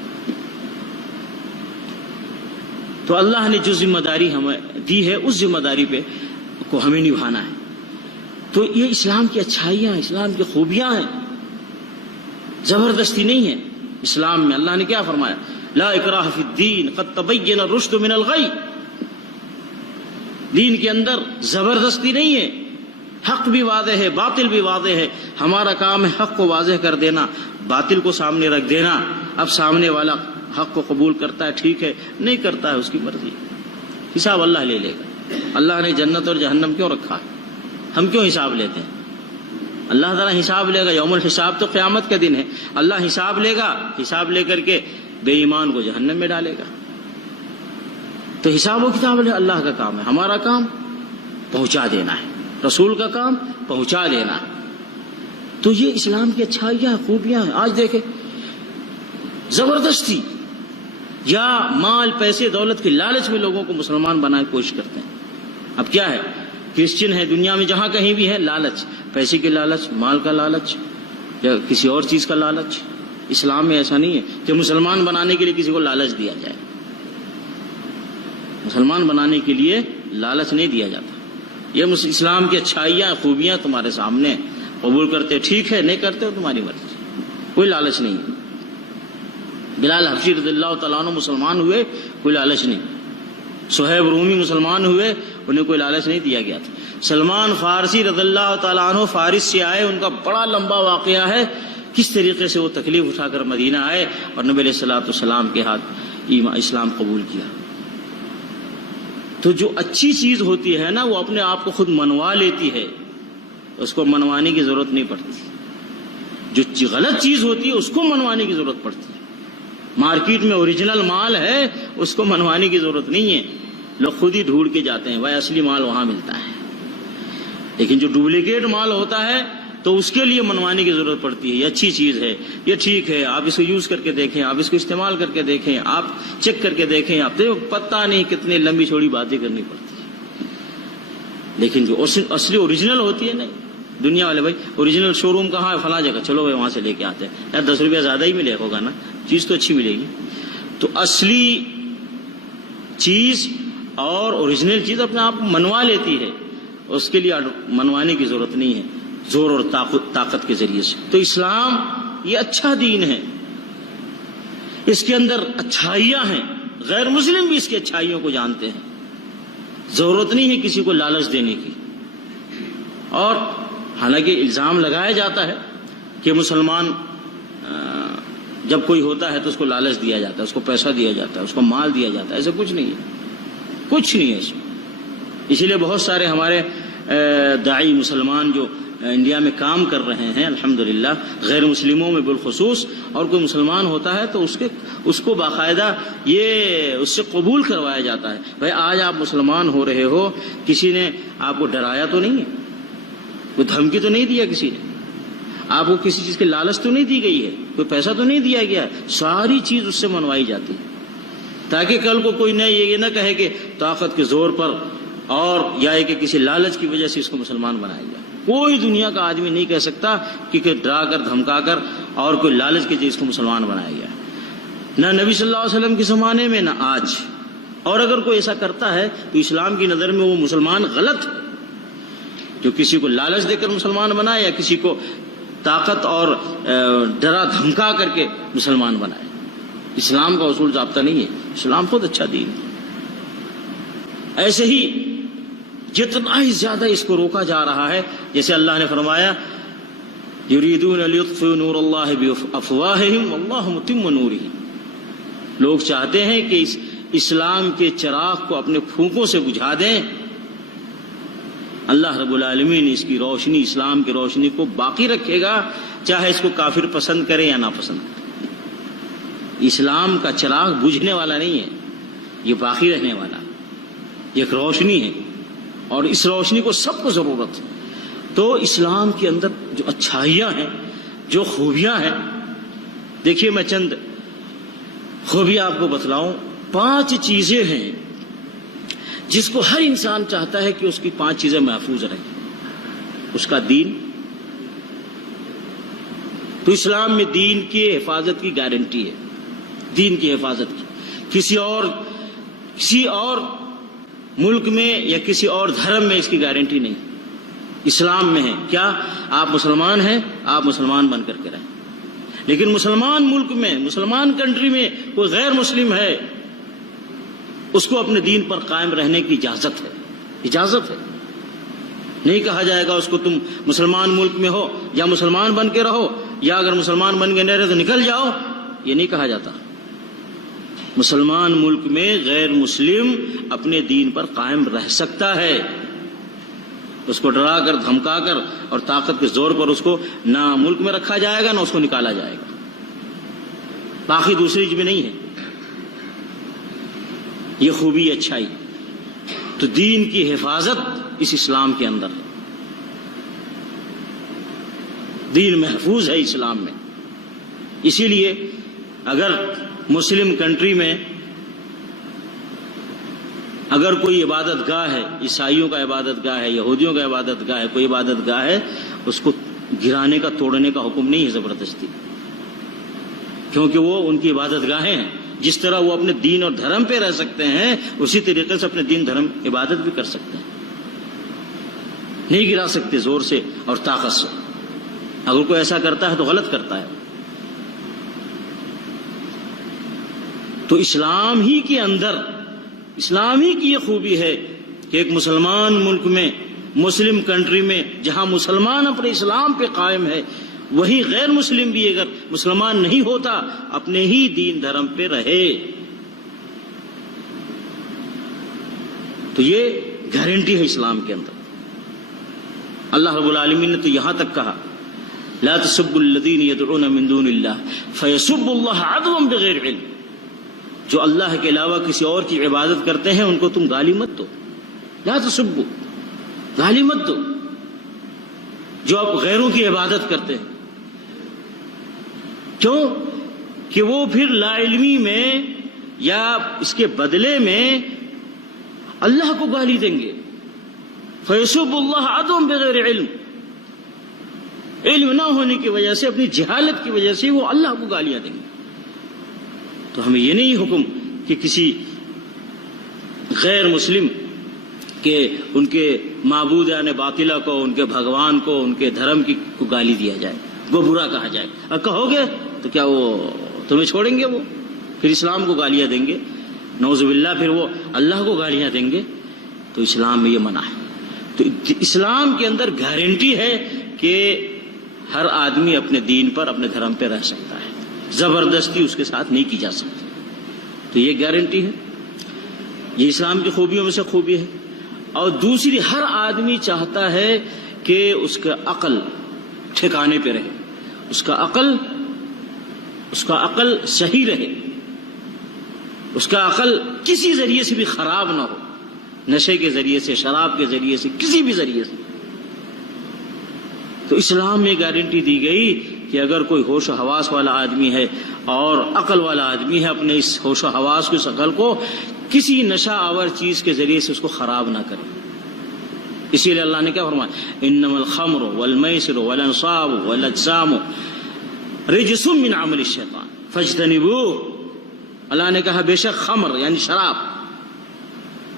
تو اللہ نے جو ذمہ داری ہمیں دی ہے اس ذمہ داری پہ کو ہمیں نبھانا ہے۔ تو یہ اسلام کی اچھائیاں، اسلام کی خوبیاں ہیں، زبردستی نہیں ہے اسلام میں۔ اللہ نے کیا فرمایا؟ لا اکراہ فی الدین قد تبین الرشد من الغی۔ دین کے اندر زبردستی نہیں ہے، حق بھی واضح ہے، باطل بھی واضح ہے۔ ہمارا کام ہے حق کو واضح کر دینا، باطل کو سامنے رکھ دینا۔ اب سامنے والا حق کو قبول کرتا ہے ٹھیک ہے، نہیں کرتا ہے اس کی مرضی، حساب اللہ لے لے گا۔ اللہ نے جنت اور جہنم کیوں رکھا ہے؟ ہم کیوں حساب لیتے ہیں؟ اللہ تعالیٰ حساب لے گا، یوم الحساب تو قیامت کا دن ہے۔ اللہ حساب لے گا، حساب لے کر کے بے ایمان کو جہنم میں ڈالے گا۔ تو حساب و کتاب اللہ کا کام ہے، ہمارا کام پہنچا دینا ہے، رسول کا کام پہنچا دینا ہے۔ تو یہ اسلام کی اچھائیاں خوبیاں ہیں۔ آج دیکھیں زبردستی یا مال پیسے دولت کے لالچ میں لوگوں کو مسلمان بنانے کی کوشش کرتے ہیں۔ اب کیا ہے، کرسچن ہے دنیا میں جہاں کہیں بھی ہے، لالچ، پیسے کے لالچ، مال کا لالچ یا کسی اور چیز کا لالچ۔ اسلام میں ایسا نہیں ہے کہ مسلمان بنانے کے لیے کسی کو لالچ دیا جائے۔ مسلمان بنانے کے لیے لالچ نہیں دیا جاتا۔ یہ اسلام کی اچھائیاں خوبیاں تمہارے سامنے، قبول کرتے ٹھیک ہے، نہیں کرتے ہو تمہاری مرضی، کوئی لالچ نہیں ہے۔ بلال حبشی رضی اللہ تعالیٰ عنہ مسلمان ہوئے، کوئی لالچ نہیں۔ صہیب رومی مسلمان ہوئے، انہیں کوئی لالچ نہیں دیا گیا تھا۔ سلمان فارسی رضی اللہ تعالیٰ عنہ فارس سے آئے، ان کا بڑا لمبا واقعہ ہے کس طریقے سے وہ تکلیف اٹھا کر مدینہ آئے اور نبی علیہ الصلوۃ والسلام کے ہاتھ اسلام قبول کیا۔ تو جو اچھی چیز ہوتی ہے نا، وہ اپنے آپ کو خود منوا لیتی ہے، اس کو منوانے کی ضرورت نہیں پڑتی۔ جو غلط چیز ہوتی ہے اس کو منوانے کی ضرورت پڑتی ہے۔ مارکیٹ میں اوریجنل مال ہے، اس کو منوانے کی ضرورت نہیں ہے، لوگ خود ہی ڈھونڈ کے جاتے ہیں، بھائی اصلی مال وہاں ملتا ہے۔ لیکن جو ڈپلیکیٹ مال ہوتا ہے تو اس کے لیے منوانے کی ضرورت پڑتی ہے۔ یہ اچھی چیز ہے، یہ ٹھیک ہے، آپ اس کو یوز کر کے دیکھیں، آپ اس کو استعمال کر کے دیکھیں، آپ چیک کر کے دیکھیں، آپ دیکھو پتہ نہیں کتنی لمبی چھوڑی باتیں کرنی پڑتی ہے۔ لیکن جو اصلی اوریجنل ہوتی ہے نا، دنیا والے بھائی اوریجنل شو روم کہاں ہے؟ فلاں جگہ، چلو بھائی وہاں سے لے کے آتے ہیں، یار 10 روپیہ زیادہ ہی ملے ہوگا نا، چیز تو اچھی ملے گی۔ تو اصلی چیز اور اوریجنل چیز اپنے آپ منوا لیتی ہے، اس کے لیے منوانے کی ضرورت نہیں ہے زور اور طاقت کے ذریعے سے۔ تو اسلام یہ اچھا دین ہے، اس کے اندر اچھائیاں ہیں، غیر مسلم بھی اس کی اچھائیوں کو جانتے ہیں۔ ضرورت نہیں ہے کسی کو لالچ دینے کی۔ اور حالانکہ الزام لگایا جاتا ہے کہ مسلمان جب کوئی ہوتا ہے تو اس کو لالچ دیا جاتا ہے، اس کو پیسہ دیا جاتا ہے، اس کو مال دیا جاتا ہے۔ ایسا کچھ نہیں ہے، کچھ نہیں ہے اس میں۔ اسی لیے بہت سارے ہمارے داعی مسلمان جو انڈیا میں کام کر رہے ہیں الحمدللہ، غیر مسلموں میں بالخصوص، اور کوئی مسلمان ہوتا ہے تو اس کو باقاعدہ یہ اس سے قبول کروایا جاتا ہے، بھائی آج آپ مسلمان ہو رہے ہو، کسی نے آپ کو ڈرایا تو نہیں ہے، کوئی دھمکی تو نہیں دیا کسی نے، آپ کو کسی چیز کی لالچ تو نہیں دی گئی ہے، کوئی پیسہ تو نہیں دیا گیا ہے، ساری چیز اس سے منوائی جاتی ہے، تاکہ کل کو کوئی یہ نہ کہے کہ طاقت کے زور پر اور یا کہ کسی لالچ کی وجہ سے اس کو مسلمان بنایا گیا۔ کوئی دنیا کا آدمی نہیں کہہ سکتا کہ ڈرا کر دھمکا کر اور کوئی لالچ کی چیز کو مسلمان بنایا گیا، نہ نبی صلی اللہ علیہ وسلم کے زمانے میں، نہ آج۔ اور اگر کوئی ایسا کرتا ہے تو اسلام کی نظر میں وہ مسلمان غلط ہے، جو کسی کو لالچ دے کر مسلمان بنائے یا کسی کو طاقت اور ڈرا دھمکا کر کے مسلمان بنائے۔ اسلام کا اصول ضابطہ نہیں ہے، اسلام خود اچھا دین ہے۔ ایسے ہی جتنا ہی زیادہ اس کو روکا جا رہا ہے، جیسے اللہ نے فرمایا یریدون لیطفئوا نور اللہ بافواہہم واللہ متم نورہ، لوگ چاہتے ہیں کہ اس اسلام کے چراغ کو اپنے پھونکوں سے بجھا دیں، اللہ رب العالمین اس کی روشنی، اسلام کی روشنی کو باقی رکھے گا، چاہے اس کو کافر پسند کرے یا ناپسند کرے۔ اسلام کا چراغ بجھنے والا نہیں ہے، یہ باقی رہنے والا، یہ ایک روشنی ہے، اور اس روشنی کو سب کو ضرورت ہے۔ تو اسلام کے اندر جو اچھائیاں ہیں، جو خوبیاں ہیں، دیکھیے میں چند خوبیاں آپ کو بتلاؤں۔ 5 چیزیں ہیں جس کو ہر انسان چاہتا ہے کہ اس کی 5 چیزیں محفوظ رہیں۔ اس کا دین، تو اسلام میں دین کی حفاظت کی گارنٹی ہے، دین کی حفاظت کی. کسی اور ملک میں یا کسی اور دھرم میں اس کی گارنٹی نہیں، اسلام میں ہے. کیا آپ مسلمان ہیں، آپ مسلمان بن کر کے رہیں. لیکن مسلمان ملک میں، مسلمان کنٹری میں کوئی غیر مسلم ہے، اس کو اپنے دین پر قائم رہنے کی اجازت ہے، اجازت ہے. نہیں کہا جائے گا اس کو تم مسلمان ملک میں ہو یا مسلمان بن کے رہو، یا اگر مسلمان بن کے نہیں رہے تو نکل جاؤ، یہ نہیں کہا جاتا. مسلمان ملک میں غیر مسلم اپنے دین پر قائم رہ سکتا ہے. اس کو ڈرا کر، دھمکا کر اور طاقت کے زور پر اس کو نہ ملک میں رکھا جائے گا، نہ اس کو نکالا جائے گا. باقی دوسری چیز میں نہیں ہے. یہ خوبی، اچھائی. تو دین کی حفاظت اس اسلام کے اندر ہے. دین محفوظ ہے اسلام میں. اسی لیے اگر مسلم کنٹری میں اگر کوئی عبادت گاہ ہے، عیسائیوں کا عبادت گاہ ہے، یہودیوں کا عبادت گاہ ہے، کوئی عبادت گاہ ہے، اس کو گرانے کا، توڑنے کا حکم نہیں ہے زبردستی، کیونکہ وہ ان کی عبادت گاہیں ہیں. جس طرح وہ اپنے دین اور دھرم پہ رہ سکتے ہیں، اسی طریقے سے اپنے دین دھرم عبادت بھی کر سکتے ہیں. نہیں گرا سکتے زور سے اور طاقت سے. اگر کوئی ایسا کرتا ہے تو غلط کرتا ہے. تو اسلام ہی کے اندر، اسلام ہی کی یہ خوبی ہے کہ ایک مسلمان ملک میں، مسلم کنٹری میں، جہاں مسلمان اپنے اسلام پہ قائم ہے، وہی غیر مسلم بھی اگر مسلمان نہیں ہوتا اپنے ہی دین دھرم پہ رہے. تو یہ گارنٹی ہے اسلام کے اندر. اللہ رب العالمین نے تو یہاں تک کہا لا تسبوا الذین یدعون من دون اللہ فیسبوا اللہ عدوا بغیر علم. جو اللہ کے علاوہ کسی اور کی عبادت کرتے ہیں ان کو تم گالی مت دو. لا تسبوا، گالی مت دو. جو آپ غیروں کی عبادت کرتے ہیں، کیوں کہ وہ پھر لا علمی میں یا اس کے بدلے میں اللہ کو گالی دیں گے. فیسبوا اللہ عدوا بغیر علم. علم نہ ہونے کی وجہ سے، اپنی جہالت کی وجہ سے وہ اللہ کو گالیاں دیں گے. تو ہمیں یہ نہیں حکم کہ کسی غیر مسلم کے ان کے معبودان باطلہ کو، ان کے بھگوان کو، ان کے دھرم کی کو گالی دیا جائے، وہ برا کہا جائے. اور کہو گے تو کیا وہ تمہیں چھوڑیں گے؟ وہ پھر اسلام کو گالیاں دیں گے، نعوذ باللہ، پھر وہ اللہ کو گالیاں دیں گے. تو اسلام میں یہ منع ہے. تو اسلام کے اندر گارنٹی ہے کہ ہر آدمی اپنے دین پر، اپنے دھرم پہ رہ سکتا ہے، زبردستی اس کے ساتھ نہیں کی جا سکتی. تو یہ گارنٹی ہے، یہ اسلام کی خوبیوں میں سے خوبی ہے. اور دوسری، ہر آدمی چاہتا ہے کہ اس کا عقل ٹھکانے پہ رہے، اس کا عقل صحیح رہے، اس کا عقل کسی ذریعے سے بھی خراب نہ ہو، نشے کے ذریعے سے، شراب کے ذریعے سے، کسی بھی ذریعے سے. تو اسلام میں گارنٹی دی گئی کہ اگر کوئی ہوش و حواس والا آدمی ہے اور عقل والا آدمی ہے، اپنے اس ہوش و حواس کو، اس عقل کو کسی نشہ آور چیز کے ذریعے سے اس کو خراب نہ کرے. اسی لیے اللہ نے کیا فرمایا؟ انما الخمر والمیسر والانصاب والاجسام رجس من عمل الشیطان فاجتنبوه. اللہ نے کہا بے شک خمر یعنی شراب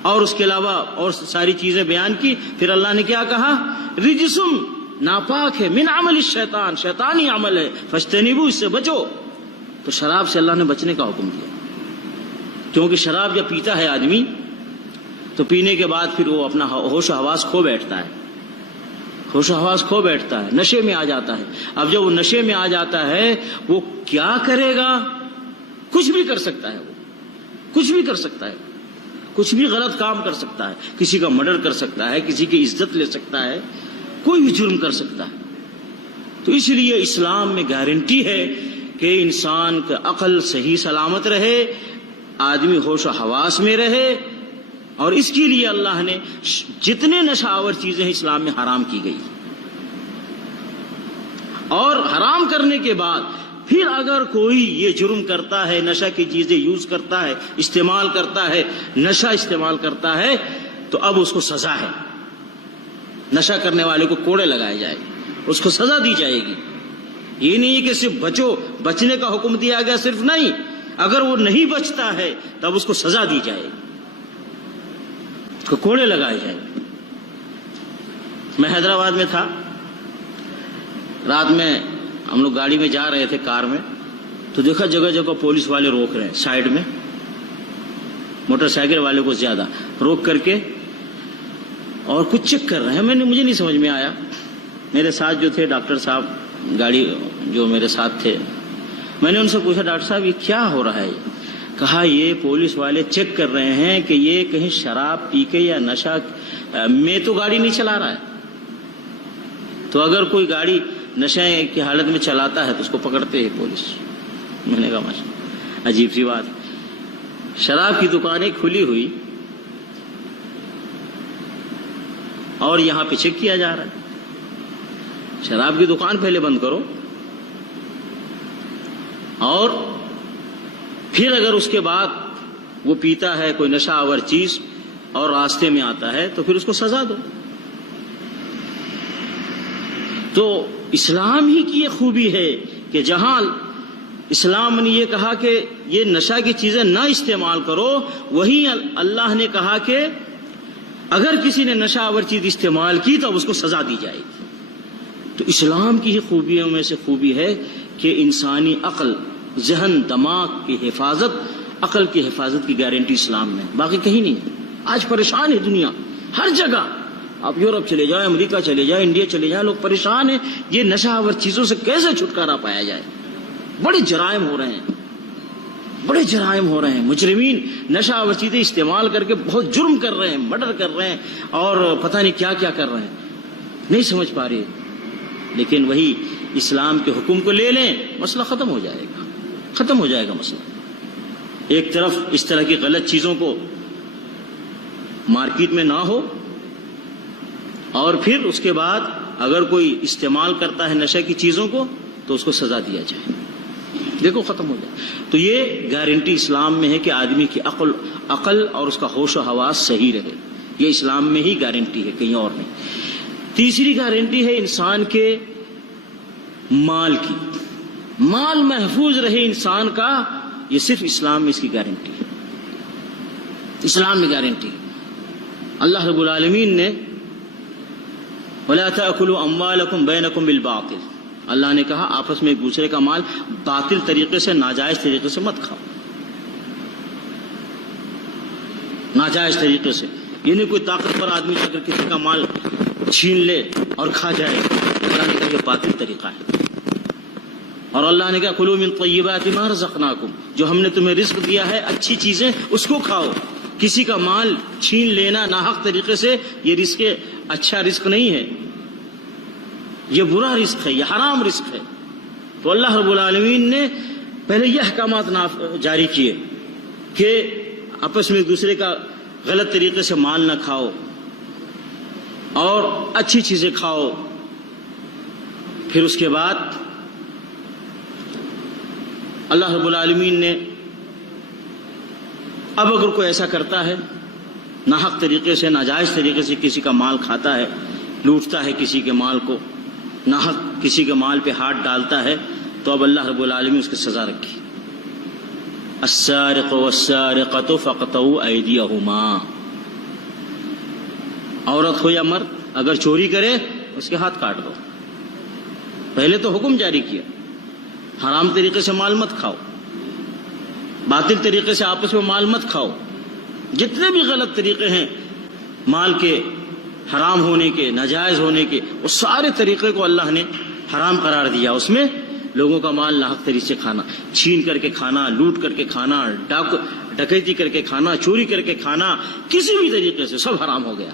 اور اس کے علاوہ اور ساری چیزیں بیان کی. پھر اللہ نے کیا کہا؟ رجسم، ناپاک ہے، من عمل الشیطان، شیطانی عمل ہے، فاجتنبوه، اس سے بچو. تو شراب سے اللہ نے بچنے کا حکم دیا، کیونکہ شراب جب پیتا ہے آدمی تو پینے کے بعد پھر وہ اپنا ہوش و حواس کھو بیٹھتا ہے، ہوش و حواس کھو بیٹھتا ہے، نشے میں آ جاتا ہے. اب جب وہ نشے میں آ جاتا ہے وہ کیا کرے گا؟ کچھ بھی کر سکتا ہے، وہ کچھ بھی کر سکتا ہے، کچھ بھی غلط کام کر سکتا ہے، کسی کا مرڈر کر سکتا ہے، کسی کی عزت لے سکتا ہے، کوئی بھی جرم کر سکتا ہے. تو اس لیے اسلام میں گارنٹی ہے کہ انسان کا عقل صحیح سلامت رہے، آدمی ہوش و حواس میں رہے. اور اس کے لیے اللہ نے جتنے نشہ آور چیزیں ہیں اسلام میں حرام کی گئی. اور حرام کرنے کے بعد پھر اگر کوئی یہ جرم کرتا ہے، نشہ کی چیزیں یوز کرتا ہے، استعمال کرتا ہے، نشہ استعمال کرتا ہے، تو اب اس کو سزا ہے. نشہ کرنے والے کو کوڑے لگائے جائے گے، اس کو سزا دی جائے گی. یہ نہیں ہے کہ صرف بچو، بچنے کا حکم دیا گیا، صرف نہیں، اگر وہ نہیں بچتا ہے تب اس کو سزا دی جائے، اس کو کوڑے لگائے جائیں۔ میں حیدرآباد میں تھا، رات میں ہم لوگ گاڑی میں جا رہے تھے کار میں، تو دیکھا جگہ جگہ پولیس والے روک رہے ہیں، سائیڈ میں موٹر سائیکل والے کو زیادہ روک کر کے اور کچھ چیک کر رہے ہیں۔ مجھے نہیں سمجھ میں آیا، میرے ساتھ جو تھے ڈاکٹر صاحب گاڑی جو میرے ساتھ تھے، میں نے ان سے پوچھا ڈاکٹر صاحب یہ کیا ہو رہا ہے؟ کہا یہ پولیس والے چیک کر رہے ہیں کہ یہ کہیں شراب پی کے یا نشہ میں تو گاڑی نہیں چلا رہا ہے، تو اگر کوئی گاڑی نشے کی حالت میں چلاتا ہے تو اس کو پکڑتے ہیں پولیس۔ میں نے کہا ماشاءاللہ، عجیب سی بات، شراب کی دکانیں کھلی ہوئی اور یہاں پہ چیک کیا جا رہا ہے۔ شراب کی دکان پہلے بند کرو، اور پھر اگر اس کے بعد وہ پیتا ہے کوئی نشہ آور چیز اور راستے میں آتا ہے تو پھر اس کو سزا دو۔ تو اسلام ہی کی یہ خوبی ہے کہ جہاں اسلام نے یہ کہا کہ یہ نشہ کی چیزیں نہ استعمال کرو، وہیں اللہ نے کہا کہ اگر کسی نے نشہ آور چیز استعمال کی تو اس کو سزا دی جائے گی۔ تو اسلام کی ہی خوبیوں میں سے خوبی ہے کہ انسانی عقل، ذہن، دماغ کی حفاظت، عقل کی حفاظت کی گارنٹی اسلام میں، باقی کہیں نہیں ہے۔ آج پریشان ہے دنیا ہر جگہ، آپ یورپ چلے جائیں، امریکہ چلے جائیں، انڈیا چلے جائیں، لوگ پریشان ہیں یہ نشہ آور چیزوں سے کیسے چھٹکارا پایا جائے۔ بڑے جرائم ہو رہے ہیں، بڑے جرائم ہو رہے ہیں، مجرمین نشہ آور چیزیں استعمال کر کے بہت جرم کر رہے ہیں، مرڈر کر رہے ہیں اور پتہ نہیں کیا کیا کر رہے ہیں، نہیں سمجھ پا رہے۔ لیکن وہی اسلام کے حکم کو لے لیں، مسئلہ ختم ہو جائے گا، ختم ہو جائے گا مسئلہ۔ ایک طرف اس طرح کی غلط چیزوں کو مارکیٹ میں نہ ہو، اور پھر اس کے بعد اگر کوئی استعمال کرتا ہے نشے کی چیزوں کو تو اس کو سزا دیا جائے، دیکھو ختم ہو جائے۔ تو یہ گارنٹی اسلام میں ہے کہ آدمی کی عقل اور اس کا ہوش و حواس صحیح رہے، یہ اسلام میں ہی گارنٹی ہے، کہیں اور نہیں۔ تیسری گارنٹی ہے انسان کے مال کی، مال محفوظ رہے انسان کا، یہ صرف اسلام میں اس کی گارنٹی ہے، اسلام میں گارنٹی ہے۔ اللہ رب العالمین نے وَلَا تَأْكُلُوا أَمْوَالَكُمْ بَيْنَكُمْ بِالْبَاطِلِ، اللہ نے کہا آپس میں ایک دوسرے کا مال باطل طریقے سے، ناجائز طریقے سے مت کھاؤ، ناجائز طریقے سے، یہ نہیں کوئی طاقتور آدمی اگر کسی کا مال چھین لے اور کھا جائے، اللہ نے کہا یہ باطل طریقہ ہے۔ اور اللہ نے کہا کُلُوا مِن طَيِّبَاتِ مَا رَزَقْنَاكُمْ، جو ہم نے تمہیں رزق دیا ہے اچھی چیزیں اس کو کھاؤ۔ کسی کا مال چھین لینا ناحق طریقے سے یہ رزق اچھا رزق نہیں ہے، یہ برا رزق ہے، یہ حرام رزق ہے۔ تو اللہ رب العالمین نے پہلے یہ احکامات جاری کیے کہ آپس میں ایک دوسرے کا غلط طریقے سے مال نہ کھاؤ اور اچھی چیزیں کھاؤ۔ پھر اس کے بعد اللہ رب العالمین نے اب اگر کوئی ایسا کرتا ہے ناحق طریقے سے، ناجائز طریقے سے کسی کا مال کھاتا ہے، لوٹتا ہے کسی کے مال کو، ناحق کسی کے مال پہ ہاتھ ڈالتا ہے، تو اب اللہ رب العالمین اس کی سزا رکھی، السارق والسارقۃ فاقطعوا ایدیہما، عورت ہو یا مرد اگر چوری کرے اس کے ہاتھ کاٹ دو۔ پہلے تو حکم جاری کیا حرام طریقے سے مال مت کھاؤ، باطل طریقے سے آپس میں مال مت کھاؤ، جتنے بھی غلط طریقے ہیں مال کے حرام ہونے کے، ناجائز ہونے کے، وہ سارے طریقے کو اللہ نے حرام قرار دیا۔ اس میں لوگوں کا مال ناحق طریقے سے کھانا، چھین کر کے کھانا، لوٹ کر کے کھانا، ڈکیتی کر کے کھانا، چوری کر کے کھانا، کسی بھی طریقے سے سب حرام ہو گیا۔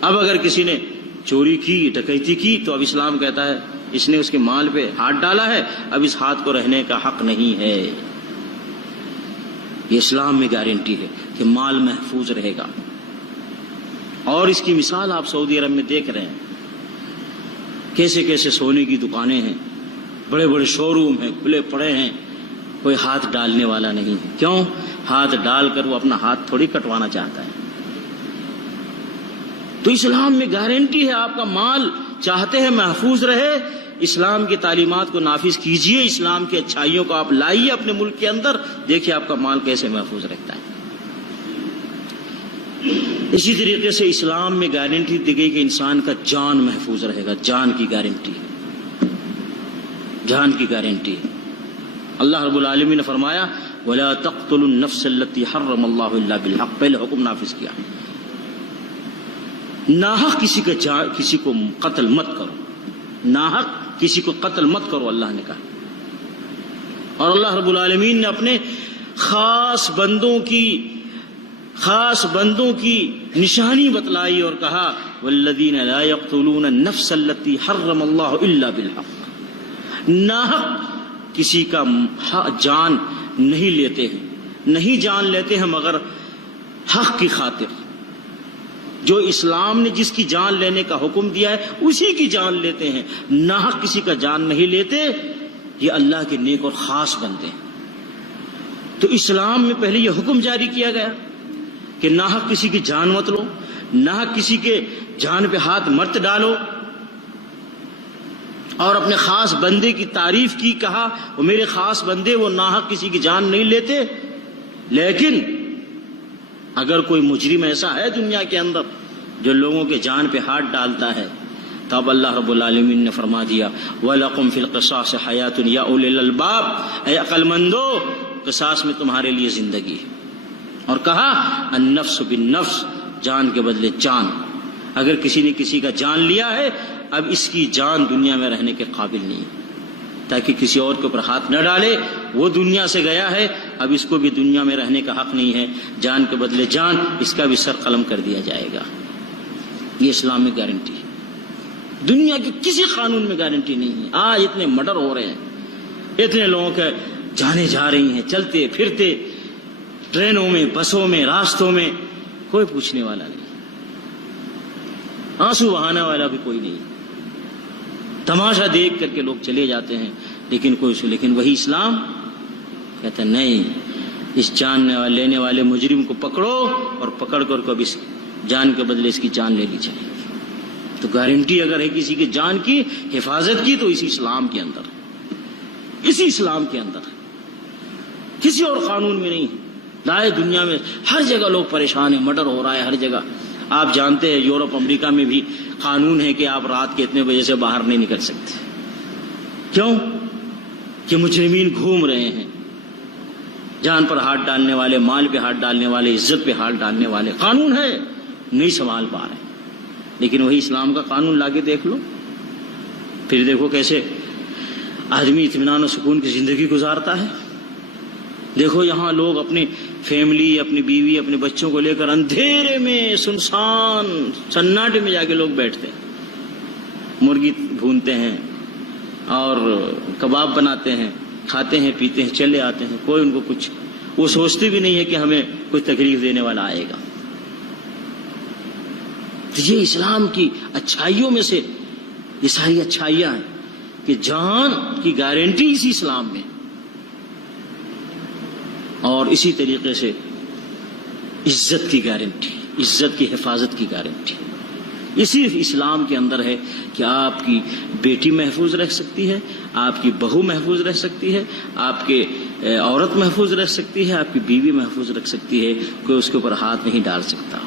اب اگر کسی نے چوری کی، ڈکیتی کی، تو اب اسلام کہتا ہے اس نے اس کے مال پہ ہاتھ ڈالا ہے، اب اس ہاتھ کو رہنے کا حق نہیں ہے۔ یہ اسلام میں گارنٹی ہے کہ مال محفوظ رہے گا۔ اور اس کی مثال آپ سعودی عرب میں دیکھ رہے ہیں، کیسے کیسے سونے کی دکانیں ہیں، بڑے بڑے شو روم ہیں، کھلے پڑے ہیں، کوئی ہاتھ ڈالنے والا نہیں ہے۔ کیوں؟ ہاتھ ڈال کر وہ اپنا ہاتھ تھوڑی کٹوانا چاہتا ہے۔ تو اسلام میں گارنٹی ہے آپ کا مال چاہتے ہیں محفوظ رہے، اسلام کی تعلیمات کو نافذ کیجئے، اسلام کی اچھائیوں کو آپ لائیے اپنے ملک کے اندر، دیکھیے آپ کا مال کیسے محفوظ رہتا ہے۔ اسی طریقے سے اسلام میں گارنٹی دی گئی کہ انسان کا جان محفوظ رہے گا، جان کی گارنٹی، جان کی گارنٹی۔ اللہ رب العالمین نے فرمایا وَلَا تَقْتُلُوا النَّفْسَ الَّتِي حَرَّمَ اللَّهُ إِلَّا بِالْحَقِّ، پہلے حکم نافذ کیا، ناحق کسی کو قتل مت کرو، ناحق کسی کو قتل مت کرو، اللہ نے کہا۔ اور اللہ رب العالمین نے اپنے خاص بندوں کی نشانی بتلائی اور کہا والذین لا یقتلون النفس التي حرم اللہ الا بالحق، ناحق کسی کا جان نہیں لیتے ہیں، نہیں جان لیتے ہیں مگر حق کی خاطر۔ جو اسلام نے جس کی جان لینے کا حکم دیا ہے اسی کی جان لیتے ہیں، ناحق کسی کا جان نہیں لیتے، یہ اللہ کے نیک اور خاص بندے ہیں۔ تو اسلام میں پہلے یہ حکم جاری کیا گیا کہ ناحق کسی کی جان مت لو، ناحق کسی کے جان پہ ہاتھ مت ڈالو، اور اپنے خاص بندے کی تعریف کی، کہا وہ میرے خاص بندے، وہ ناحق کسی کی جان نہیں لیتے۔ لیکن اگر کوئی مجرم ایسا ہے دنیا کے اندر جو لوگوں کے جان پہ ہاتھ ڈالتا ہے، تب اللہ رب العالمین نے فرما دیا وَلَكُمْ فِي الْقِصَاصِ حَيَاةٌ يَا أُولِي الْأَلْبَابِ، اے عقل مندو قصاص میں تمہارے لیے زندگی ہے۔ اور کہا النفس بالنفس، جان کے بدلے جان۔ اگر کسی نے کسی کا جان لیا ہے، اب اس کی جان دنیا میں رہنے کے قابل نہیں، تاکہ کسی اور کے اوپر ہاتھ نہ ڈالے، وہ دنیا سے گیا ہے، اب اس کو بھی دنیا میں رہنے کا حق نہیں ہے، جان کے بدلے جان، اس کا بھی سر قلم کر دیا جائے گا۔ یہ اسلام میں گارنٹی ہے، دنیا کے کسی قانون میں گارنٹی نہیں ہے۔ آج اتنے مرڈر ہو رہے ہیں، اتنے لوگوں کے جانیں جا رہی ہیں، چلتے پھرتے ٹرینوں میں، بسوں میں، راستوں میں، کوئی پوچھنے والا نہیں، آنسو بہانے والا بھی کوئی نہیں، تماشا دیکھ کر کے لوگ چلے جاتے ہیں، لیکن وہی اسلام کہتا ہے نہیں، اس جان لینے والے مجرم کو پکڑو، اور پکڑ کر کو اب اس جان کے بدلے اس کی جان لے لی جائے۔ تو گارنٹی اگر ہے کسی کی جان کی حفاظت کی تو اسی اسلام کے اندر، اسی اسلام کے اندر، کسی اور قانون میں نہیں۔ دائیں دنیا میں ہر جگہ لوگ پریشان ہیں، مرڈر ہو رہا ہے ہر جگہ۔ آپ جانتے ہیں یورپ امریکہ میں بھی قانون ہے کہ آپ رات کے اتنے بجے سے باہر نہیں نکل سکتے۔ کیوں؟ کہ مجرمین گھوم رہے ہیں، جان پر ہاتھ ڈالنے والے، مال پہ ہاتھ ڈالنے والے، عزت پہ ہاتھ ڈالنے والے، قانون ہے نہیں سنبھال پا رہے۔ لیکن وہی اسلام کا قانون لا کے دیکھ لو، پھر دیکھو کیسے آدمی اطمینان و سکون کی زندگی گزارتا ہے۔ دیکھو یہاں لوگ اپنی فیملی، اپنی بیوی، اپنے بچوں کو لے کر اندھیرے میں، سنسان سناٹے میں جا کے لوگ بیٹھتے ہیں، مرغی بھونتے ہیں اور کباب بناتے ہیں، کھاتے ہیں، پیتے ہیں، چلے آتے ہیں، کوئی ان کو کچھ، وہ سوچتے بھی نہیں ہے کہ ہمیں کوئی تکلیف دینے والا آئے گا۔ تو یہ اسلام کی اچھائیوں میں سے یہ ساری اچھائیاں ہیں کہ جان کی گارنٹی اسی اسلام میں، اور اسی طریقے سے عزت کی گارنٹی، عزت کی حفاظت کی گارنٹی اسی اسلام کے اندر ہے کہ آپ کی بیٹی محفوظ رہ سکتی ہے، آپ کی بہو محفوظ رہ سکتی ہے، آپ کے عورت محفوظ رہ سکتی ہے، آپ کی بیوی محفوظ رکھ سکتی ہے، کوئی اس کے اوپر ہاتھ نہیں ڈال سکتا۔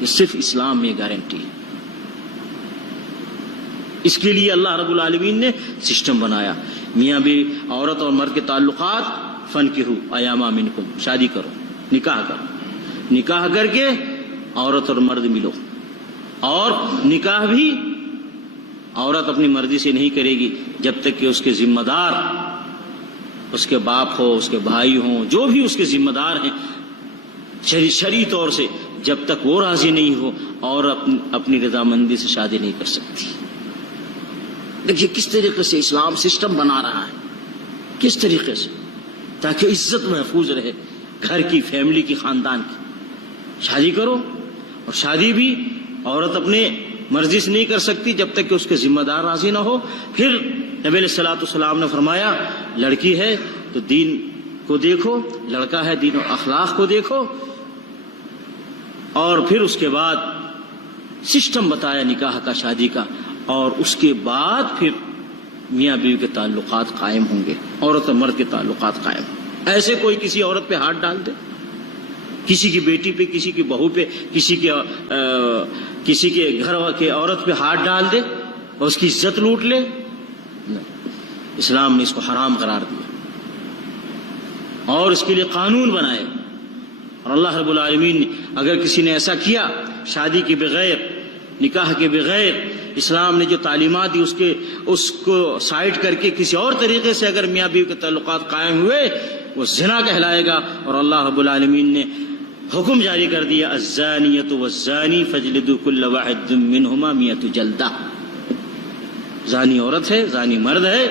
یہ صرف اسلام میں گارنٹی ہے۔ اس کے لیے اللہ رب العالمین نے سسٹم بنایا، میاں بیوی، عورت اور مرد کے تعلقات، فَانْكِحُوا أَيَامَ مِنْكُمْ، شادی کرو، نکاح کرو، نکاح کر کے عورت اور مرد ملو، اور نکاح بھی عورت اپنی مرضی سے نہیں کرے گی جب تک کہ اس کے ذمہ دار، اس کے باپ ہو، اس کے بھائی ہوں، جو بھی اس کے ذمہ دار ہیں شرعی طور سے، جب تک وہ راضی نہیں ہو اور اپنی رضامندی سے شادی نہیں کر سکتی۔ دیکھیے کس طریقے سے اسلام سسٹم بنا رہا ہے، کس طریقے سے، تاکہ عزت محفوظ رہے گھر کی، فیملی کی، خاندان کی۔ شادی کرو، اور شادی بھی عورت اپنے مرضی سے نہیں کر سکتی جب تک کہ اس کے ذمہ دار راضی نہ ہو۔ پھر نبی علیہ الصلوۃ والسلام نے فرمایا لڑکی ہے تو دین کو دیکھو، لڑکا ہے دین و اخلاق کو دیکھو، اور پھر اس کے بعد سسٹم بتایا نکاح کا، شادی کا، اور اس کے بعد پھر میاں بیوی کے تعلقات قائم ہوں گے، عورت اور مرد کے تعلقات قائم ہوں گے۔ ایسے کوئی کسی عورت پہ ہاتھ ڈال دے، کسی کی بیٹی پہ، کسی کی بہو پہ، کسی کے گھر کے عورت پہ ہاتھ ڈال دے اور اس کی عزت لوٹ لے، اسلام نے اس کو حرام قرار دیا اور اس کے لیے قانون بنائے۔ اور اللہ رب العالمین نے اگر کسی نے ایسا کیا، شادی کے بغیر، نکاح کے بغیر، اسلام نے جو تعلیمات دی اس کو سائڈ کر کے کسی اور طریقے سے اگر میاں بیوی کے تعلقات قائم ہوئے، وہ زنا کہلائے گا۔ اور اللہ رب العالمین نے حکم جاری کر دیا، الزانیۃ والزانی فاجلدوا کل واحد منہما 100 جلدہ۔ زانی عورت ہے، زانی مرد ہے،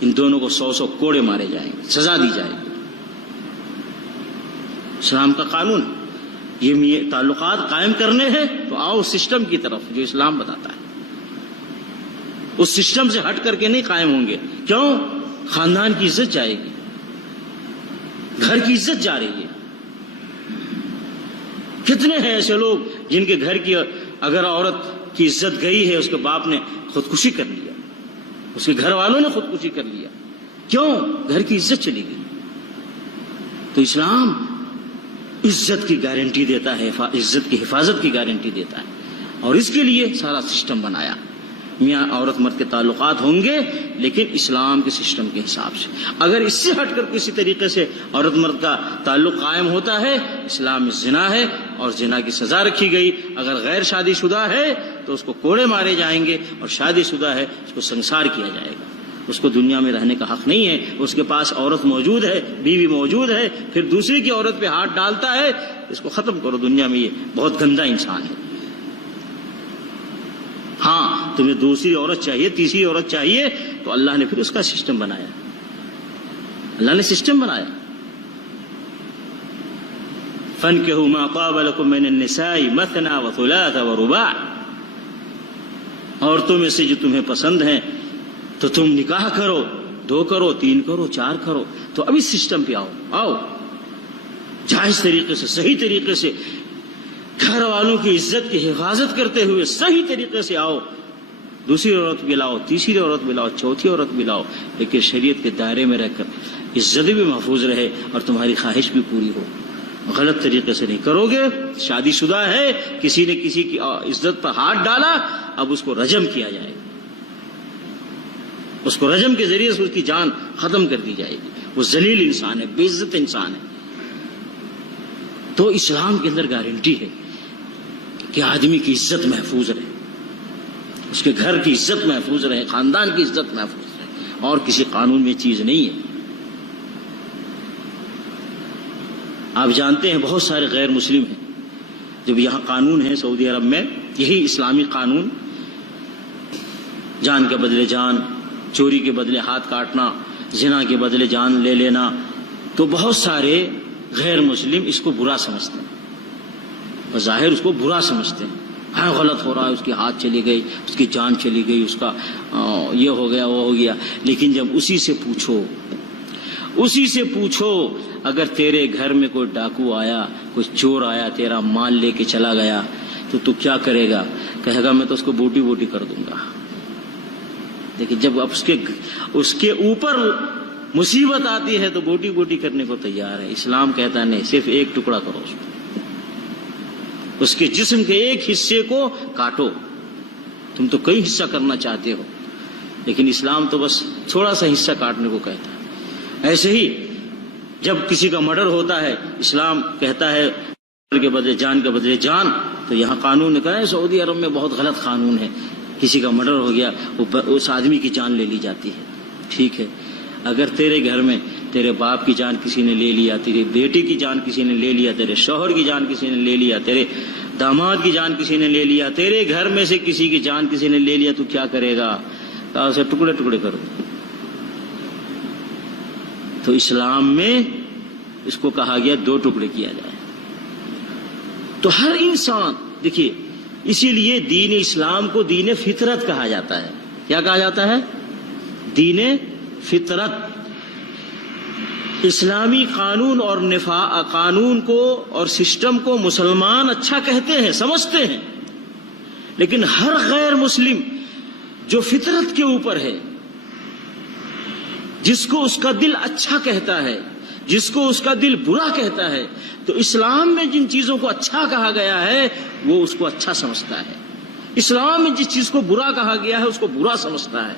ان دونوں کو 100 کوڑے مارے جائیں گے، سزا دی جائے گی۔ اسلام کا قانون، یہ تعلقات قائم کرنے ہیں تو آؤ سسٹم کی طرف جو اسلام بتاتا ہے، اس سسٹم سے ہٹ کر کے نہیں قائم ہوں گے۔ کیوں؟ خاندان کی عزت جائے گی، گھر کی عزت جا رہی ہے۔ کتنے ہیں ایسے لوگ جن کے گھر کی اگر عورت کی عزت گئی ہے، اس کے باپ نے خودکشی کر لیا، اس کے گھر والوں نے خودکشی کر لیا۔ کیوں؟ گھر کی عزت چلی گئی۔ تو اسلام عزت کی گارنٹی دیتا ہے، عزت کی حفاظت کی گارنٹی دیتا ہے، اور اس کے لیے سارا سسٹم بنایا۔ میاں عورت مرد کے تعلقات ہوں گے لیکن اسلام کے سسٹم کے حساب سے۔ اگر اس سے ہٹ کر کسی طریقے سے عورت مرد کا تعلق قائم ہوتا ہے، اسلام میں زنا ہے اور زنا کی سزا رکھی گئی۔ اگر غیر شادی شدہ ہے تو اس کو کوڑے مارے جائیں گے، اور شادی شدہ ہے اس کو سنسار کیا جائے گا۔ اس کو دنیا میں رہنے کا حق نہیں ہے۔ اس کے پاس عورت موجود ہے، بیوی موجود ہے، پھر دوسری کی عورت پہ ہاتھ ڈالتا ہے، اس کو ختم کرو دنیا میں، یہ بہت گندا انسان ہے۔ ہاں تمہیں دوسری عورت چاہیے، تیسری عورت چاہیے، تو اللہ نے پھر اس کا سسٹم بنایا، اللہ نے سسٹم بنایا۔ فَانكِحُوا مَا طَابَ لَكُم مِّنَ النِّسَاءِ مَثْنَىٰ وَثُلَاثَ وَرُبَاعَ، عورتوں میں سے جو تمہیں پسند ہیں تو تم نکاح کرو، 2 کرو، 3 کرو، 4 کرو۔ تو اب اس سسٹم پہ آؤ جائز طریقے سے، صحیح طریقے سے، گھر والوں کی عزت کی حفاظت کرتے ہوئے صحیح طریقے سے آؤ۔ دوسری عورت بھی لاؤ، تیسری عورت بھی لاؤ، چوتھی عورت بھی لاؤ، لیکن شریعت کے دائرے میں رہ کر عزت بھی محفوظ رہے اور تمہاری خواہش بھی پوری ہو۔ غلط طریقے سے نہیں کرو گے۔ شادی شدہ ہے، کسی نے کسی کی عزت پر ہاتھ ڈالا، اب اس کو رجم کیا جائے گا، اس کو رجم کے ذریعے سے اس کی جان ختم کر دی جائے گی۔ وہ ذلیل انسان ہے، بے عزت انسان ہے۔ تو اسلام کے اندر گارنٹی ہے کہ آدمی کی عزت محفوظ رہے، اس کے گھر کی عزت محفوظ رہے، خاندان کی عزت محفوظ رہے، اور کسی قانون میں چیز نہیں ہے۔ آپ جانتے ہیں بہت سارے غیر مسلم ہیں، جب یہاں قانون ہے سعودی عرب میں، یہی اسلامی قانون، جان کے بدلے جان، چوری کے بدلے ہاتھ کاٹنا، زنا کے بدلے جان لے لینا، تو بہت سارے غیر مسلم اس کو برا سمجھتے ہیں، بظاہر اس کو برا سمجھتے ہیں۔ ہاں غلط ہو رہا ہے، اس کی ہاتھ چلی گئی، اس کی جان چلی گئی، اس کا یہ ہو گیا، وہ ہو گیا۔ لیکن جب اسی سے پوچھو اگر تیرے گھر میں کوئی ڈاکو آیا، کوئی چور آیا، تیرا مال لے کے چلا گیا، تو کیا کرے گا؟ کہے گا میں تو اس کو بوٹی بوٹی کر دوں گا۔ لیکن جب اب اس کے اوپر مصیبت آتی ہے تو بوٹی بوٹی کرنے کو تیار ہے۔ اسلام کہتا ہے نہیں، صرف ایک ٹکڑا کرو، اس کے جسم کے ایک حصے کو کاٹو۔ تم تو کئی حصہ کرنا چاہتے ہو، لیکن اسلام تو بس تھوڑا سا حصہ کاٹنے کو کہتا ہے۔ ایسے ہی جب کسی کا مرڈر ہوتا ہے، اسلام کہتا ہے کے بدلے جان کے بدلے جان، تو یہاں قانون نے کہا ہے سعودی عرب میں بہت غلط قانون ہے، کسی کا مرڈر ہو گیا اس آدمی کی جان لے لی جاتی ہے۔ ٹھیک ہے، اگر تیرے گھر میں تیرے باپ کی جان کسی نے لے لیا، تیری بیٹی کی جان کسی نے لے لیا، تیرے شوہر کی جان کسی نے لے لیا، تیرے داماد کی جان کسی نے لے لیا، تیرے گھر میں سے کسی کی جان کسی نے لے لیا، تو کیا کرے گا؟ تو اسے ٹکڑے ٹکڑے کرو۔ تو اسلام میں اس کو کہا گیا 2 ٹکڑے کیا جائے۔ تو ہر انسان، دیکھیے اسی لیے دین اسلام کو دین فطرت کہا جاتا ہے۔ کیا کہا جاتا ہے؟ دین فطرت۔ اسلامی قانون اور قانون کو اور سسٹم کو مسلمان اچھا کہتے ہیں، سمجھتے ہیں، لیکن ہر غیر مسلم جو فطرت کے اوپر ہے، جس کو اس کا دل اچھا کہتا ہے، جس کو اس کا دل برا کہتا ہے، تو اسلام میں جن چیزوں کو اچھا کہا گیا ہے وہ اس کو اچھا سمجھتا ہے، اسلام میں جس چیز کو برا کہا گیا ہے اس کو برا سمجھتا ہے۔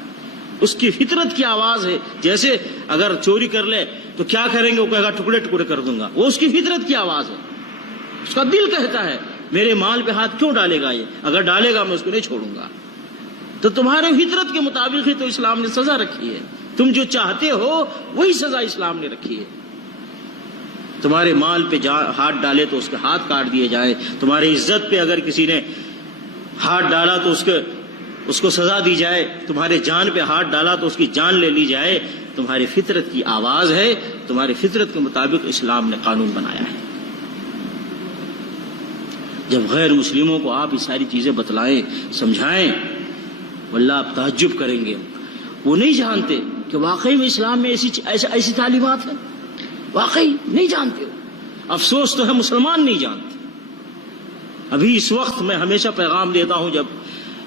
اس کی فطرت کی آواز ہے۔ جیسے اگر چوری کر لے تو کیا کریں گے، وہ کہے گا ٹکڑے ٹکڑے کر دوں گا، وہ اس کی فطرت کی آواز ہے۔ اس کا دل کہتا ہے میرے مال پہ ہاتھ کیوں ڈالے گا، یہ اگر ڈالے گا میں اس کو نہیں چھوڑوں گا۔ تو تمہارے فطرت کے مطابق ہی تو اسلام نے سزا رکھی ہے، تم جو چاہتے ہو وہی سزا اسلام نے رکھی ہے۔ تمہارے مال پہ ہاتھ ڈالے تو اس کے ہاتھ کاٹ دیے جائیں، تمہاری عزت پہ اگر کسی نے ہاتھ ڈالا تو اس کو سزا دی جائے، تمہارے جان پہ ہاتھ ڈالا تو اس کی جان لے لی جائے۔ تمہاری فطرت کی آواز ہے، تمہاری فطرت کے مطابق اسلام نے قانون بنایا ہے۔ جب غیر مسلموں کو آپ یہ ساری چیزیں بتلائیں، سمجھائیں، واللہ آپ تعجب کریں گے، وہ نہیں جانتے کہ واقعی میں اسلام میں ایسی تعلیمات ہیں، واقعی نہیں جانتے ہو۔ افسوس تو ہے مسلمان نہیں جانتے۔ ابھی اس وقت میں ہمیشہ پیغام دیتا ہوں، جب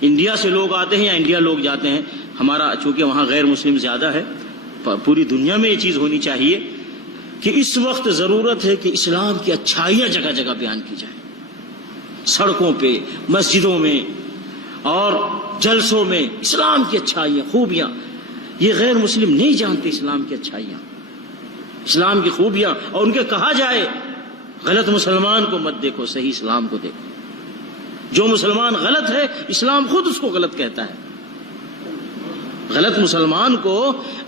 انڈیا سے لوگ آتے ہیں یا انڈیا لوگ جاتے ہیں، ہمارا چونکہ وہاں غیر مسلم زیادہ ہے، پوری دنیا میں یہ چیز ہونی چاہیے کہ اس وقت ضرورت ہے کہ اسلام کی اچھائیاں جگہ جگہ بیان کی جائیں، سڑکوں پہ، مسجدوں میں اور جلسوں میں اسلام کی اچھائیاں، خوبیاں۔ یہ غیر مسلم نہیں جانتے اسلام کی اچھائیاں، اسلام کی خوبیاں، اور ان کے کہا جائے غلط مسلمان کو مت دیکھو، صحیح اسلام کو دیکھو۔ جو مسلمان غلط ہے اسلام خود اس کو غلط کہتا ہے۔ غلط مسلمان کو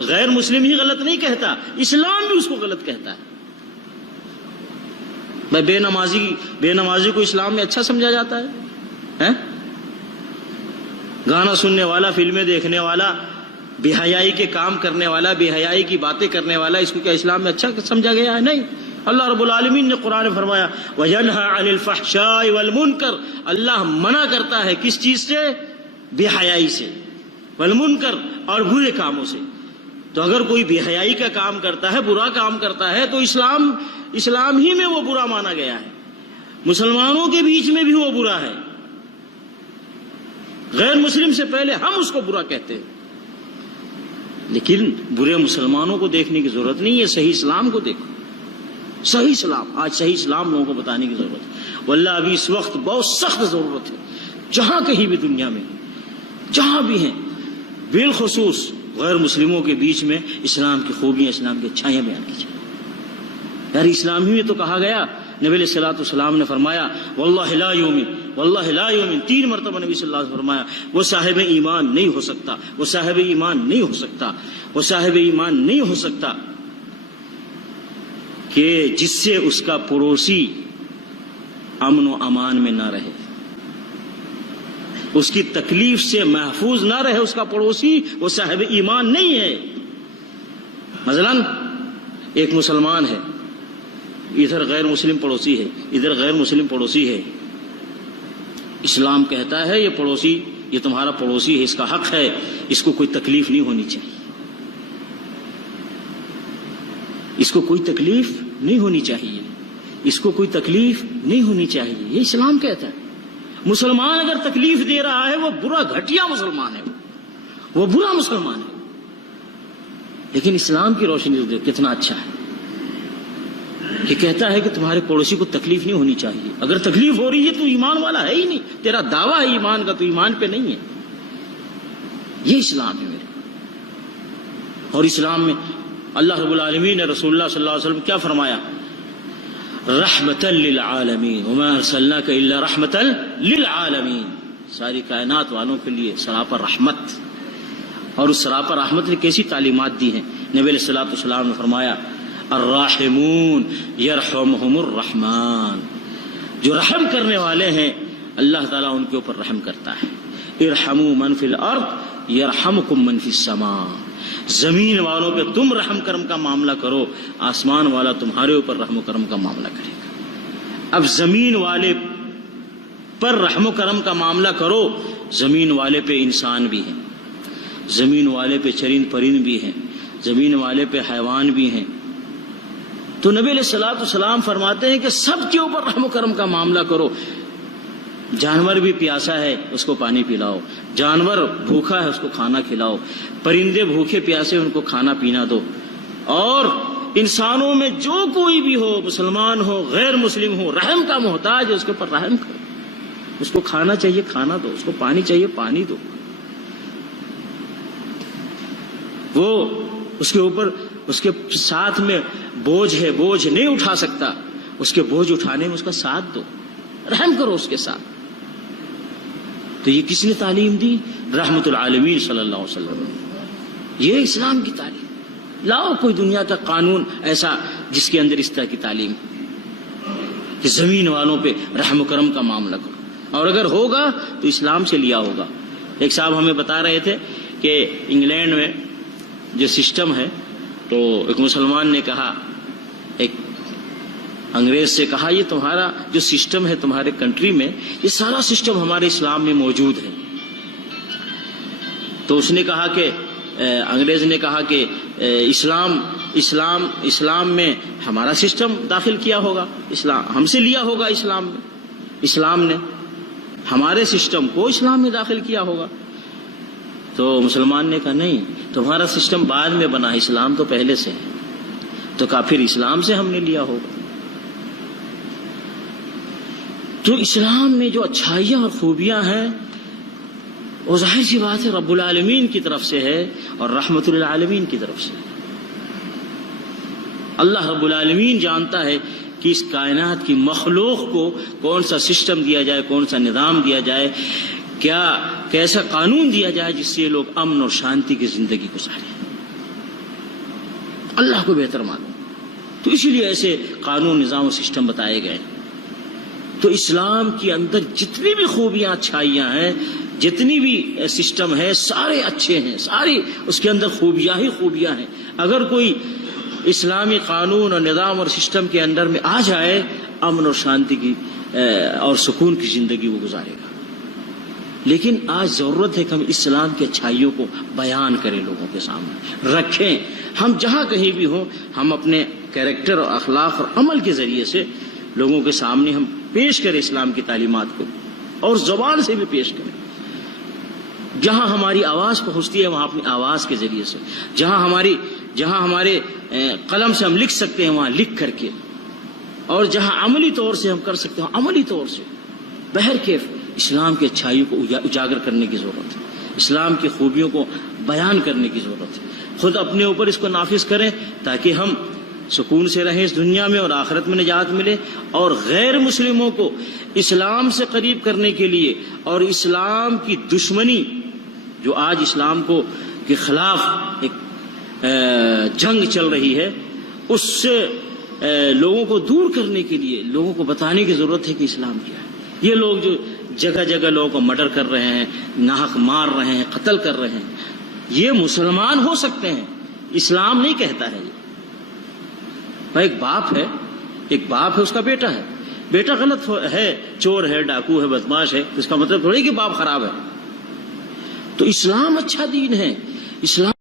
غیر مسلم ہی غلط نہیں کہتا، اسلام بھی اس کو غلط کہتا ہے۔ بھائی بے نمازی کو اسلام میں اچھا سمجھا جاتا ہے؟ گانا سننے والا، فلمیں دیکھنے والا، بے حیائی کے کام کرنے والا، بے حیائی کی باتیں کرنے والا، اس کو کیا اسلام میں اچھا سمجھا گیا ہے؟ نہیں۔ اللہ رب العالمین نے قرآن فرمایا وَيَنْهَى عَنِ الْفَحْشَاءِ وَالْمُنْكَرِ، اللہ منع کرتا ہے کس چیز سے؟ بے حیائی سے، والمنکر، اور برے کاموں سے۔ تو اگر کوئی بے حیائی کا کام کرتا ہے، برا کام کرتا ہے، تو اسلام ہی میں وہ برا مانا گیا ہے، مسلمانوں کے بیچ میں بھی وہ برا ہے، غیر مسلم سے پہلے ہم اس کو برا کہتے ہیں۔ لیکن برے مسلمانوں کو دیکھنے کی ضرورت نہیں ہے، صحیح اسلام کو دیکھو، صحیح اسلام۔ آج صحیح اسلام لوگوں کو بتانے کی ضرورت ہے، واللہ ابھی اس وقت بہت سخت ضرورت ہے، جہاں کہیں بھی دنیا میں جہاں بھی ہیں، بالخصوص غیر مسلموں کے بیچ میں اسلام کی خوبیاں، اسلام کی اچھائیاں بیان کی جائیں۔ یار اسلام ہی میں تو کہا گیا، نبی علیہ الصلوۃ والسلام نے فرمایا واللہ لا یؤمن، واللہ لا یؤمن، 3 مرتبہ نبی صلی اللہ علیہ وسلم نے فرمایا وہ صاحب ایمان نہیں ہو سکتا، وہ صاحب ایمان نہیں ہو سکتا، وہ صاحب ایمان نہیں ہو سکتا کہ جس سے اس کا پڑوسی امن و امان میں نہ رہے، اس کی تکلیف سے محفوظ نہ رہے اس کا پڑوسی، وہ صاحب ایمان نہیں ہے۔ مثلا ایک مسلمان ہے، ادھر غیر مسلم پڑوسی ہے، ادھر غیر مسلم پڑوسی ہے، اسلام کہتا ہے یہ پڑوسی، یہ تمہارا پڑوسی ہے، اس کا حق ہے، اس کو کوئی تکلیف نہیں ہونی چاہیے، اس کو کوئی تکلیف نہیں ہونی چاہیے، اس کو کوئی تکلیف نہیں ہونی چاہیے، یہ اسلام کہتا ہے۔ مسلمان اگر تکلیف دے رہا ہے وہ برا گھٹیا مسلمان ہے، وہ برا مسلمان ہے۔ لیکن اسلام کی روشنی سے کتنا اچھا ہے کہ کہتا ہے کہ تمہارے پڑوسی کو تکلیف نہیں ہونی چاہیے، اگر تکلیف ہو رہی ہے تو ایمان والا ہے ہی نہیں، تیرا دعویٰ ہے ایمان کا، تو ایمان پہ نہیں ہے۔ یہ اسلام ہے میرے۔ اور اسلام میں اللہ رب العالمین نے رسول اللہ صلی اللہ علیہ وسلم کیا فرمایا؟ رحمتا للعالمین وما ارسلناک الا رحمتا للعالمین، ساری کائنات والوں کے لیے سراپا رحمت۔ اور اس سراپا رحمت نے کیسی تعلیمات دی ہیں؟ نبی علیہ الصلوۃ والسلام نے فرمایا الراحمون یرحمہم الرحمن، جو رحم کرنے والے ہیں اللہ تعالیٰ ان کے اوپر رحم کرتا ہے۔ ارحموا من فی الارض یرحمکم من فی السماء، زمین والوں پہ تم رحم کرم کا معاملہ کرو، آسمان والا تمہارے اوپر رحم و کرم کا معاملہ کرے گا۔ اب زمین والے پر رحم و کرم کا معاملہ کرو، زمین والے پہ انسان بھی ہیں، زمین والے پہ چرند پرند بھی ہیں، زمین والے پہ حیوان بھی ہیں۔ تو نبی علیہ الصلوۃ والسلام فرماتے ہیں کہ سب کے اوپر رحم و کرم کا معاملہ کرو۔ جانور بھی پیاسا ہے اس کو پانی پلاؤ، جانور بھوکا ہے اس کو کھانا کھلاؤ، پرندے بھوکے پیاسے ان کو کھانا پینا دو، اور انسانوں میں جو کوئی بھی ہو، مسلمان ہو غیر مسلم ہو، رحم کا محتاج ہے اس کے اوپر رحم کرو، اس کو کھانا چاہیے کھانا دو، اس کو پانی چاہیے پانی دو۔ وہ اس کے اوپر اس کے ساتھ میں بوجھ ہے، بوجھ نہیں اٹھا سکتا، اس کے بوجھ اٹھانے میں اس کا ساتھ دو، رحم کرو اس کے ساتھ۔ تو یہ کس نے تعلیم دی؟ رحمت العالمین صلی اللہ علیہ وسلم۔ یہ اسلام کی تعلیم۔ لاؤ کوئی دنیا کا قانون ایسا جس کے اندر اس طرح کی تعلیم کہ زمین والوں پہ رحم و کرم کا معاملہ کرو، اور اگر ہوگا تو اسلام سے لیا ہوگا۔ ایک صاحب ہمیں بتا رہے تھے کہ انگلینڈ میں جو سسٹم ہے، تو ایک مسلمان نے کہا، ایک انگریز سے کہا، یہ تمہارا جو سسٹم ہے تمہارے کنٹری میں، یہ سارا سسٹم ہمارے اسلام میں موجود ہے۔ تو اس نے کہا کہ انگریز نے کہا کہ اسلام میں ہمارا سسٹم داخل کیا ہوگا، اسلام ہم سے لیا ہوگا، اسلام نے ہمارے سسٹم کو اسلام میں داخل کیا ہوگا۔ تو مسلمان نے کہا نہیں، تمہارا سسٹم بعد میں بنا، اسلام تو پہلے سے ہے۔ تو کہا پھر اسلام سے ہم نے لیا ہوگا۔ تو اسلام میں جو اچھائیاں اور خوبیاں ہیں وہ ظاہر سی بات ہے رب العالمین کی طرف سے ہے اور رحمت للعالمین کی طرف سے۔ اللہ رب العالمین جانتا ہے کہ اس کائنات کی مخلوق کو کون سا سسٹم دیا جائے، کون سا نظام دیا جائے، کیسا قانون دیا جائے جس سے یہ لوگ امن اور شانتی کی زندگی گزاریں۔ اللہ کو بہتر معلوم، تو اسی لیے ایسے قانون، نظام و سسٹم بتائے گئے۔ تو اسلام کے اندر جتنی بھی خوبیاں اچھائیاں ہیں، جتنی بھی سسٹم ہے، سارے اچھے ہیں، ساری اس کے اندر خوبیاں ہی خوبیاں ہیں۔ اگر کوئی اسلامی قانون اور نظام اور سسٹم کے اندر میں آ جائے، امن اور شانتی کی اور سکون کی زندگی وہ گزارے گا۔ لیکن آج ضرورت ہے کہ ہم اسلام کی اچھائیوں کو بیان کریں، لوگوں کے سامنے رکھیں۔ ہم جہاں کہیں بھی ہوں، ہم اپنے کیریکٹر اور اخلاق اور عمل کے ذریعے سے لوگوں کے سامنے ہم پیش کریں اسلام کی تعلیمات کو، اور زبان سے بھی پیش کریں۔ جہاں ہماری آواز پہنچتی ہے وہاں اپنی آواز کے ذریعے سے، جہاں ہمارے قلم سے ہم لکھ سکتے ہیں وہاں لکھ کر کے، اور جہاں عملی طور سے ہم کر سکتے ہیں عملی طور سے، بہرکیف اسلام کی اچھائیوں کو اجاگر کرنے کی ضرورت ہے، اسلام کی خوبیوں کو بیان کرنے کی ضرورت ہے۔ خود اپنے اوپر اس کو نافذ کریں تاکہ ہم سکون سے رہیں اس دنیا میں اور آخرت میں نجات ملے، اور غیر مسلموں کو اسلام سے قریب کرنے کے لیے، اور اسلام کی دشمنی جو آج اسلام کو کے خلاف ایک جنگ چل رہی ہے، اس سے لوگوں کو دور کرنے کے لیے لوگوں کو بتانے کی ضرورت ہے کہ اسلام کیا ہے۔ یہ لوگ جو جگہ جگہ لوگوں کو مرڈر کر رہے ہیں، ناحق مار رہے ہیں، قتل کر رہے ہیں، یہ مسلمان ہو سکتے ہیں، اسلام نہیں کہتا ہے۔ ایک باپ ہے اس کا بیٹا ہے، بیٹا غلط ہے، چور ہے، ڈاکو ہے، بدماش ہے، اس کا مطلب تھوڑی کہ باپ خراب ہے۔ تو اسلام اچھا دین ہے، اسلام